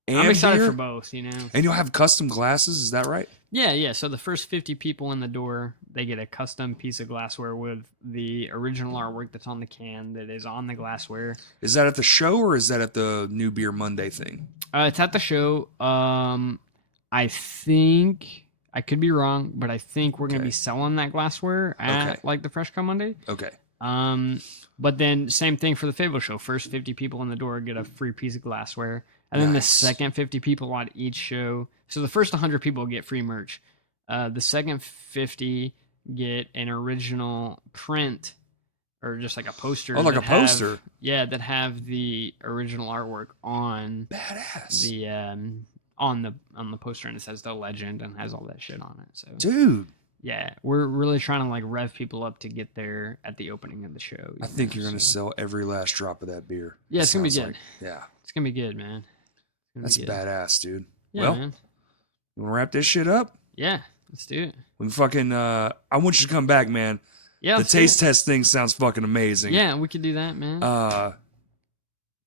And I'm excited beer? for both, you know. And you'll have custom glasses, is that right? Yeah. So the first 50 people in the door, they get a custom piece of glassware with the original artwork that's on the can that is on the glassware. Is that at the show or is that at the New Beer Monday thing? It's at the show. I think I could be wrong, but I think we're gonna be selling that glassware at like the Fresh Cut Monday. Okay. But then same thing for the Fayetteville show. First 50 people in the door get a free piece of glassware. And then the second 50 people on each show. So the first 100 people get free merch. The second 50 get an original print or just like a poster. Oh, like a poster? Yeah, that have the original artwork on Badass. the on the poster, and it says the legend and has all that shit on it. So dude. Yeah, we're really trying to like rev people up to get there at the opening of the show. I think you're gonna sell every last drop of that beer. Yeah, it's gonna be good. Like, yeah. It's gonna be good, man. That's badass, dude. Yeah, well, man. You wanna wrap this shit up? Yeah, let's do it. We fucking I want you to come back, man. Yeah. The taste test thing sounds fucking amazing. Yeah, we could do that, man.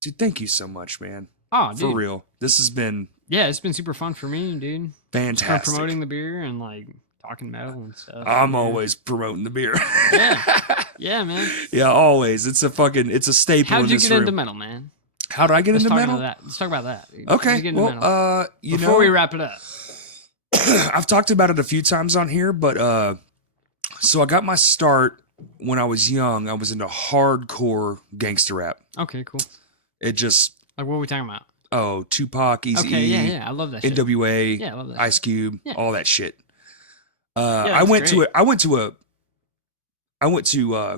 Dude, thank you so much, man. Oh, dude. For real. This has been it's been super fun for me, dude. Fantastic. For promoting the beer and like talking metal and stuff. I'm always promoting the beer. Yeah, man. Yeah, always. It's a staple. How'd in you this get room. into metal, man? How did I get into metal? Let's talk about that. Dude. Okay. Well, before we wrap it up, I've talked about it a few times on here, but so I got my start when I was young. I was into hardcore gangster rap. Okay, cool. It just like what are we talking about? Oh, Tupac, Eazy-E. Okay, yeah, I love that shit. NWA, yeah, I love that Ice Cube, all that shit. I went to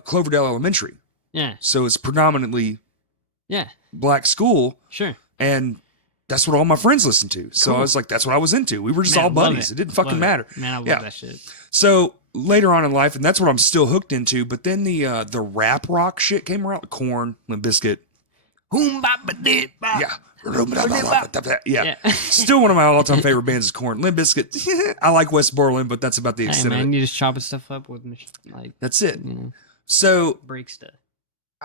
Cloverdale Elementary. Yeah. So it's predominantly black school. Sure. And that's what all my friends listened to. So I was like, that's what I was into. We were just all buddies. It didn't fucking matter. Man, I love that shit. So later on in life, and that's what I'm still hooked into, but then the rap rock shit came around. Korn, Limp Bizkit. Yeah. Yeah. Still one of my all-time favorite bands is Korn. Limp Bizkit. I like West Borland, but that's about the extent of it. You just chopping stuff up with like that's it. You know, so break stuff.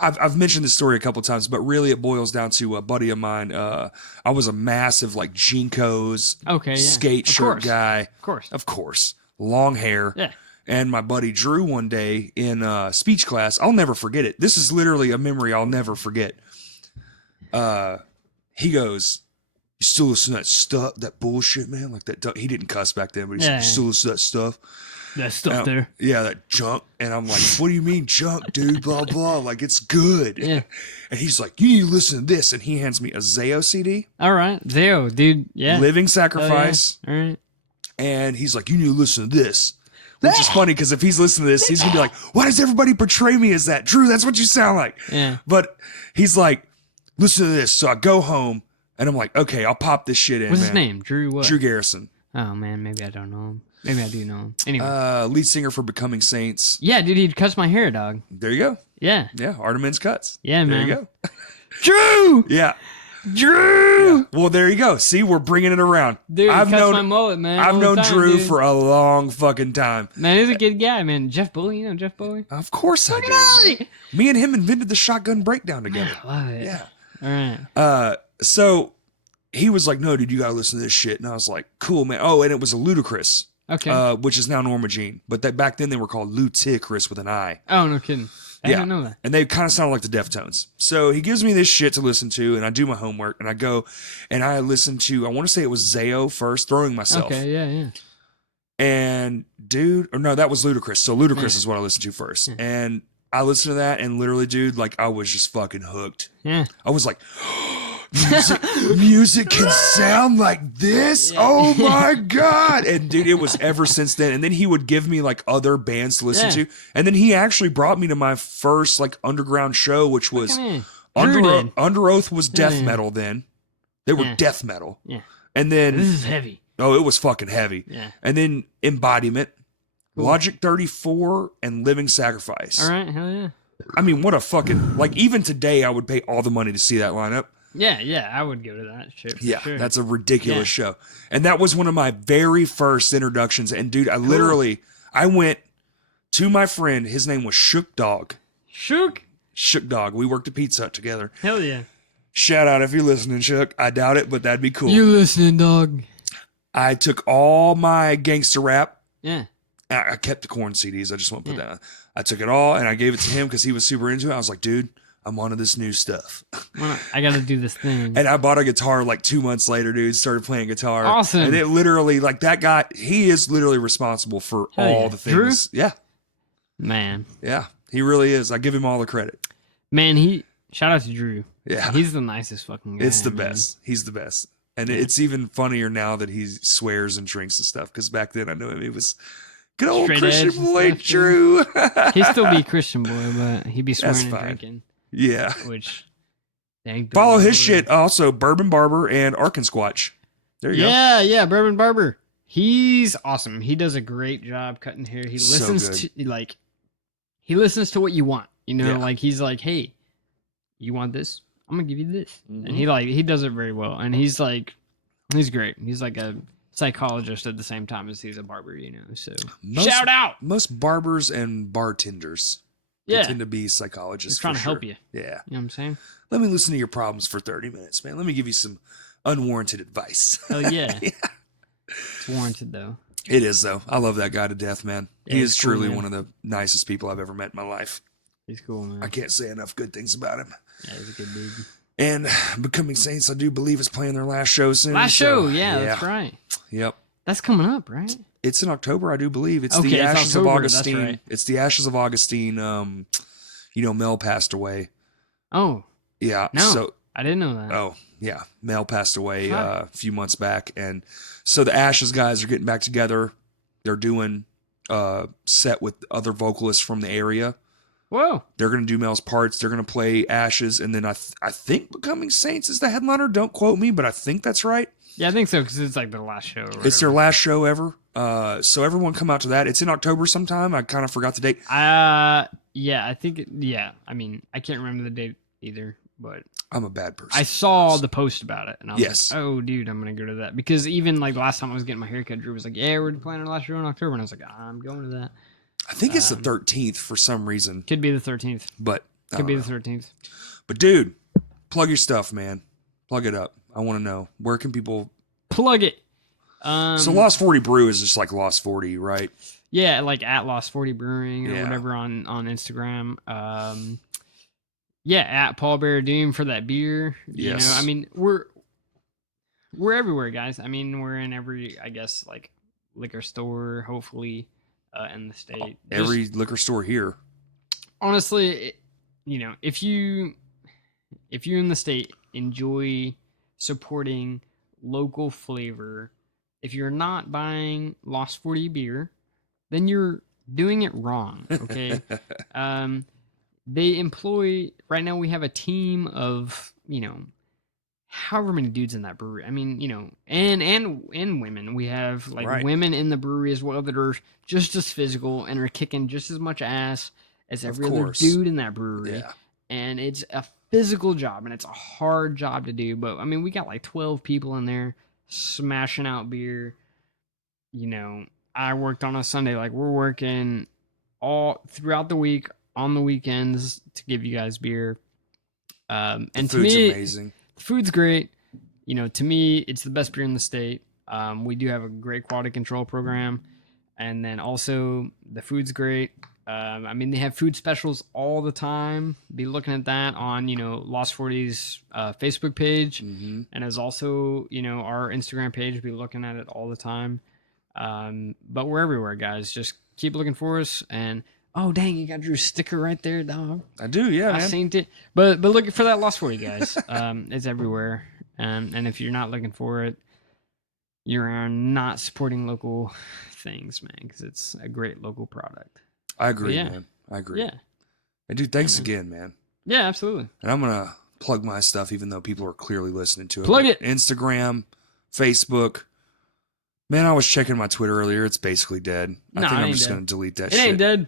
I've mentioned this story a couple times, but really it boils down to a buddy of mine. I was a massive like Jinkos skate shirt guy. Of course. Long hair. Yeah. And my buddy Drew one day in speech class, I'll never forget it. This is literally a memory I'll never forget. He goes, "You still listen to that stuff, that bullshit, man? Like that." He didn't cuss back then, but he said, "You still listen to that stuff." That stuff there. Yeah, that junk. And I'm like, "What do you mean junk, dude? Blah, blah. Like, it's good." Yeah. And he's like, "You need to listen to this." And he hands me a Zayo CD. All right. Zayo, dude. Yeah. Living Sacrifice. Oh, yeah. All right. And he's like, "You need to listen to this." Which is funny because if he's listening to this, he's going to be like, "Why does everybody portray me as that? Drew, that's what you sound like." Yeah. But he's like, "Listen to this." So I go home and I'm like, "Okay, I'll pop this shit in." What's his name? Drew what? Drew Garrison. Oh, man. Maybe I don't know him. Maybe I do know him. Anyway. Lead singer for Becoming Saints. Yeah, dude, he cuts my hair, dog. There you go. Yeah. Yeah, Artemen's Cuts. Yeah, man. There you go. Drew! Yeah. Drew. Yeah. Well, there you go. See, we're bringing it around. Dude, I've known my mullet, man. I've known time, Drew dude. for a long fucking time. Man, he's a good guy, man. Jeff Bowie, you know Jeff Bowie? Of course I do. Me and him invented the shotgun breakdown together. I love it. Yeah. All right. So he was like, "No, dude, you gotta listen to this shit." And I was like, "Cool, man." Oh, and it was a Ludacris. Okay. Which is now Norma Jean, but that back then they were called Ludacris with an I. Oh, no kidding. I didn't know that. And they kind of sound like the Deftones. So he gives me this shit to listen to, and I do my homework, and I go and I listen to, I want to say it was Zayo first, Throwing Myself. Okay, yeah. And dude, or no, that was Ludacris. So Ludacris is what I listened to first. And I listened to that, and literally, dude, like I was just fucking hooked. Yeah. I was like, music can sound like this? Yeah. Oh my God. And dude, it was ever since then. And then he would give me like other bands to listen to. And then he actually brought me to my first like underground show, which was Under Oath was death metal then. They were death metal. Yeah. And then this is heavy. Oh, it was fucking heavy. Yeah. And then Embodiment, Logic 34, and Living Sacrifice. All right, hell yeah. I mean, what a fucking, like even today I would pay all the money to see that lineup. Yeah, I would go to that shit. Sure. That's a ridiculous show. And that was one of my very first introductions. And dude, I went to my friend. His name was Shook Dog. Shook Dog. We worked at Pizza Hut together. Hell yeah. Shout out if you're listening, Shook. I doubt it, but that'd be cool. You listening, dog? I took all my gangster rap. Yeah. I kept the Korn CDs. I just want to put that. I took it all and I gave it to him because he was super into it. I was like, dude, I'm onto this new stuff. I got to do this thing. And I bought a guitar like 2 months later, dude. Started playing guitar. Awesome. And it literally, like that guy, he is literally responsible for all the things. Drew? Yeah. Man. Yeah. He really is. I give him all the credit. Man, shout out to Drew. Yeah. He's the nicest fucking guy. It's the best. He's the best. And it's even funnier now that he swears and drinks and stuff. Because back then I knew him. He was good old straight Christian boy, Drew. He'd still be Christian boy, but he'd be swearing and drinking. Yeah. Which, follow his shit also, Bourbon Barber and Arkansquatch. There you go. Yeah, Bourbon Barber. He's awesome. He does a great job cutting hair. He listens he listens to what you want. You know, like he's like, hey, you want this? I'm gonna give you this. Mm-hmm. And he does it very well. And he's great. He's like a psychologist at the same time as he's a barber, you know. So shout out. Most barbers and bartenders tend to be psychologists. He's trying to help you. Yeah. You know what I'm saying? Let me listen to your problems for 30 minutes, man. Let me give you some unwarranted advice. Oh yeah. It's warranted though. It is though. I love that guy to death, man. Yeah, he is truly cool, one of the nicest people I've ever met in my life. He's cool, man. I can't say enough good things about him. Yeah, he's a good dude. And Becoming Saints, I do believe, is playing their last show soon. Yeah, that's right. Yep. That's coming up, right? It's in October, I do believe. It's the Ashes of Augustine. That's right. It's the Ashes of Augustine. Mel passed away. Oh. Yeah. No, so I didn't know that. Oh, yeah. Mel passed away a few months back. And so the Ashes guys are getting back together. They're doing a set with other vocalists from the area. Whoa. They're going to do Mel's parts. They're going to play Ashes. And then I think Becoming Saints is the headliner. Don't quote me, but I think that's right. Yeah, I think so, because it's like their last show. It's their last show ever. So everyone come out to that. It's in October sometime. I kind of forgot the date. Yeah, I think, I mean, I can't remember the date either, but I'm a bad person. I saw the post about it, and I was like, oh, dude, I'm going to go to that. Because even like last time I was getting my haircut, Drew was like, yeah, we're planning our last show in October. And I was like, I'm going to that. I think it's the 13th for some reason. Could be the 13th. But could be the 13th. But dude, plug your stuff, man. Plug it up. I want to know, where can people plug it? So Lost 40 Brew is just like Lost 40, right? Yeah, like at Lost 40 Brewing or whatever on Instagram. At Pallbearer Doom for that beer. Yes. You know, I mean, we're everywhere, guys. I mean, we're in every, I guess, like liquor store, hopefully, in the state. Every liquor store here. Honestly, if you're in the state, enjoy supporting local flavor. If you're not buying Lost 40 beer, then you're doing it wrong, okay? They employ, right now we have a team of, however many dudes in that brewery. I mean, and women. We have women in the brewery as well that are just as physical and are kicking just as much ass as every other dude in that brewery. Yeah. and it's a physical job, and it's a hard job to do. But I mean, we got like 12 people in there smashing out beer. You know, I worked on a Sunday. Like, we're working all throughout the week, on the weekends, to give you guys beer. And the to me, food's amazing. The food's great. You know, to me, it's the best beer in the state. We do have a great quality control program, and then also the food's great. I mean, they have food specials all the time. Be looking at that on, you know, Lost 40's Facebook page, and as also, you know, our Instagram page. Be looking at it all the time. But we're everywhere, guys. Just keep looking for us. And oh, dang, you got Drew's sticker right there, dog. I do, yeah, I man. seen it. But looking for that Lost 40, guys. It's everywhere. And if you're not looking for it, you're not supporting local things, man, because it's a great local product. I agree, man. I agree. Yeah. And dude, thanks again, man. Yeah, absolutely. And I'm going to plug my stuff, even though people are clearly listening to it. Plug it. Instagram, Facebook. Man, I was checking my Twitter earlier. It's basically dead. I think I'm just going to delete that shit. It ain't dead.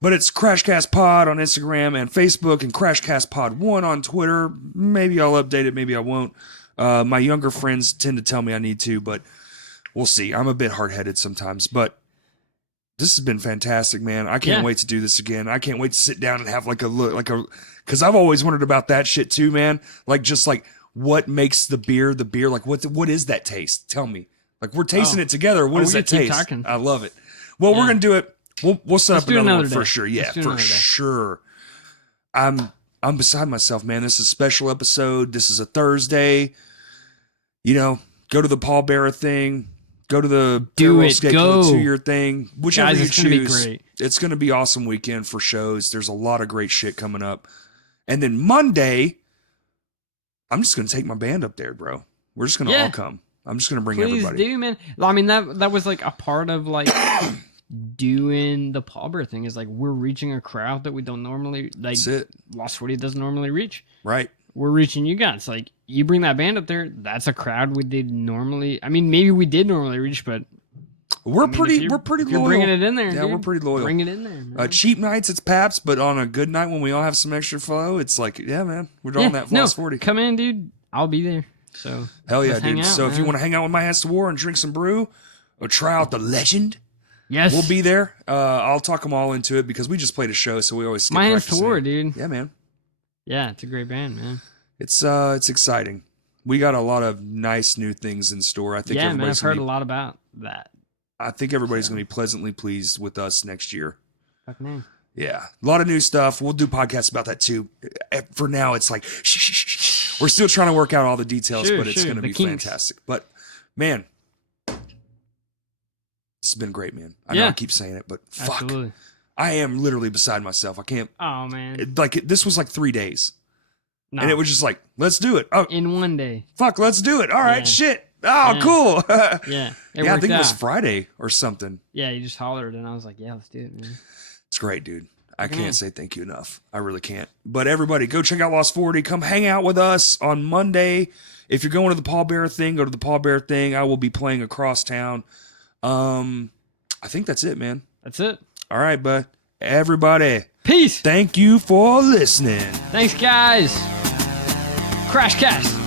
But it's Crashcast Pod on Instagram and Facebook, and Crashcast Pod 1 on Twitter. Maybe I'll update it. Maybe I won't. My younger friends tend to tell me I need to, but we'll see. I'm a bit hard-headed sometimes, but this has been fantastic, man. I can't wait to do this again. I can't wait to sit down and have like a look, because I've always wondered about that shit too, man. Like, just like what makes the beer. Like, what is that taste? Tell me. Like, we're tasting it together. What does that taste? Talking. I love it. Well, we're gonna do it. We'll set up another one for sure. Yeah, for sure. I'm beside myself, man. This is a special episode. This is a Thursday. You know, go to the Pallbearer thing. Go to the Squirrel Sailor 2-year thing. Whichever you choose. Gonna be great. It's going to be awesome weekend for shows. There's a lot of great shit coming up. And then Monday, I'm just going to take my band up there, bro. We're just going to all come. I'm just going to bring everybody. Please do, man. I mean, that was like a part of like doing the Pallbearer thing, is like we're reaching a crowd that we don't normally, like, that's it. Lost 40 doesn't normally reach. Right. We're reaching you guys. Like, you bring that band up there, that's a crowd we did normally. I mean, maybe we did normally reach, but we're pretty loyal. You're bringing it in there. Yeah, dude. we're pretty loyal. Bring it in there, man. Cheap nights, it's Paps, but on a good night when we all have some extra flow, it's like, yeah, man, we're drawing that Lost 40. Come in, dude. I'll be there. So hell yeah, dude. So if you want to hang out with My Hands to War and drink some brew, or try out the legend, yes, we'll be there. I'll talk them all into it because we just played a show, so we always skip My Hands to War, dude. Yeah, man. Yeah, it's a great band, man. It's exciting. We got a lot of nice new things in store. I think I've heard a lot about that. I think everybody's going to be pleasantly pleased with us next year. Fuck man. Yeah, a lot of new stuff. We'll do podcasts about that too. For now, it's like shh. We're still trying to work out all the details, but it's going to be fantastic. But man, this has been great, man. I know I keep saying it, but fuck, absolutely. I am literally beside myself. I can't. Oh man, this was like 3 days. No. And it was just like, let's do it. Oh, in one day. Fuck, let's do it. All right, shit. Oh, cool. Yeah. I think it was Friday or something. Yeah, you just hollered, and I was like, yeah, let's do it, man. It's great, dude. I can't say thank you enough. I really can't. But everybody, go check out Lost 40. Come hang out with us on Monday. If you're going to the Pallbearer thing, go to the Pallbearer thing. I will be playing across town. I think that's it, man. That's it. All right, bud. Everybody. Peace. Thank you for listening. Thanks, guys. Crashcast.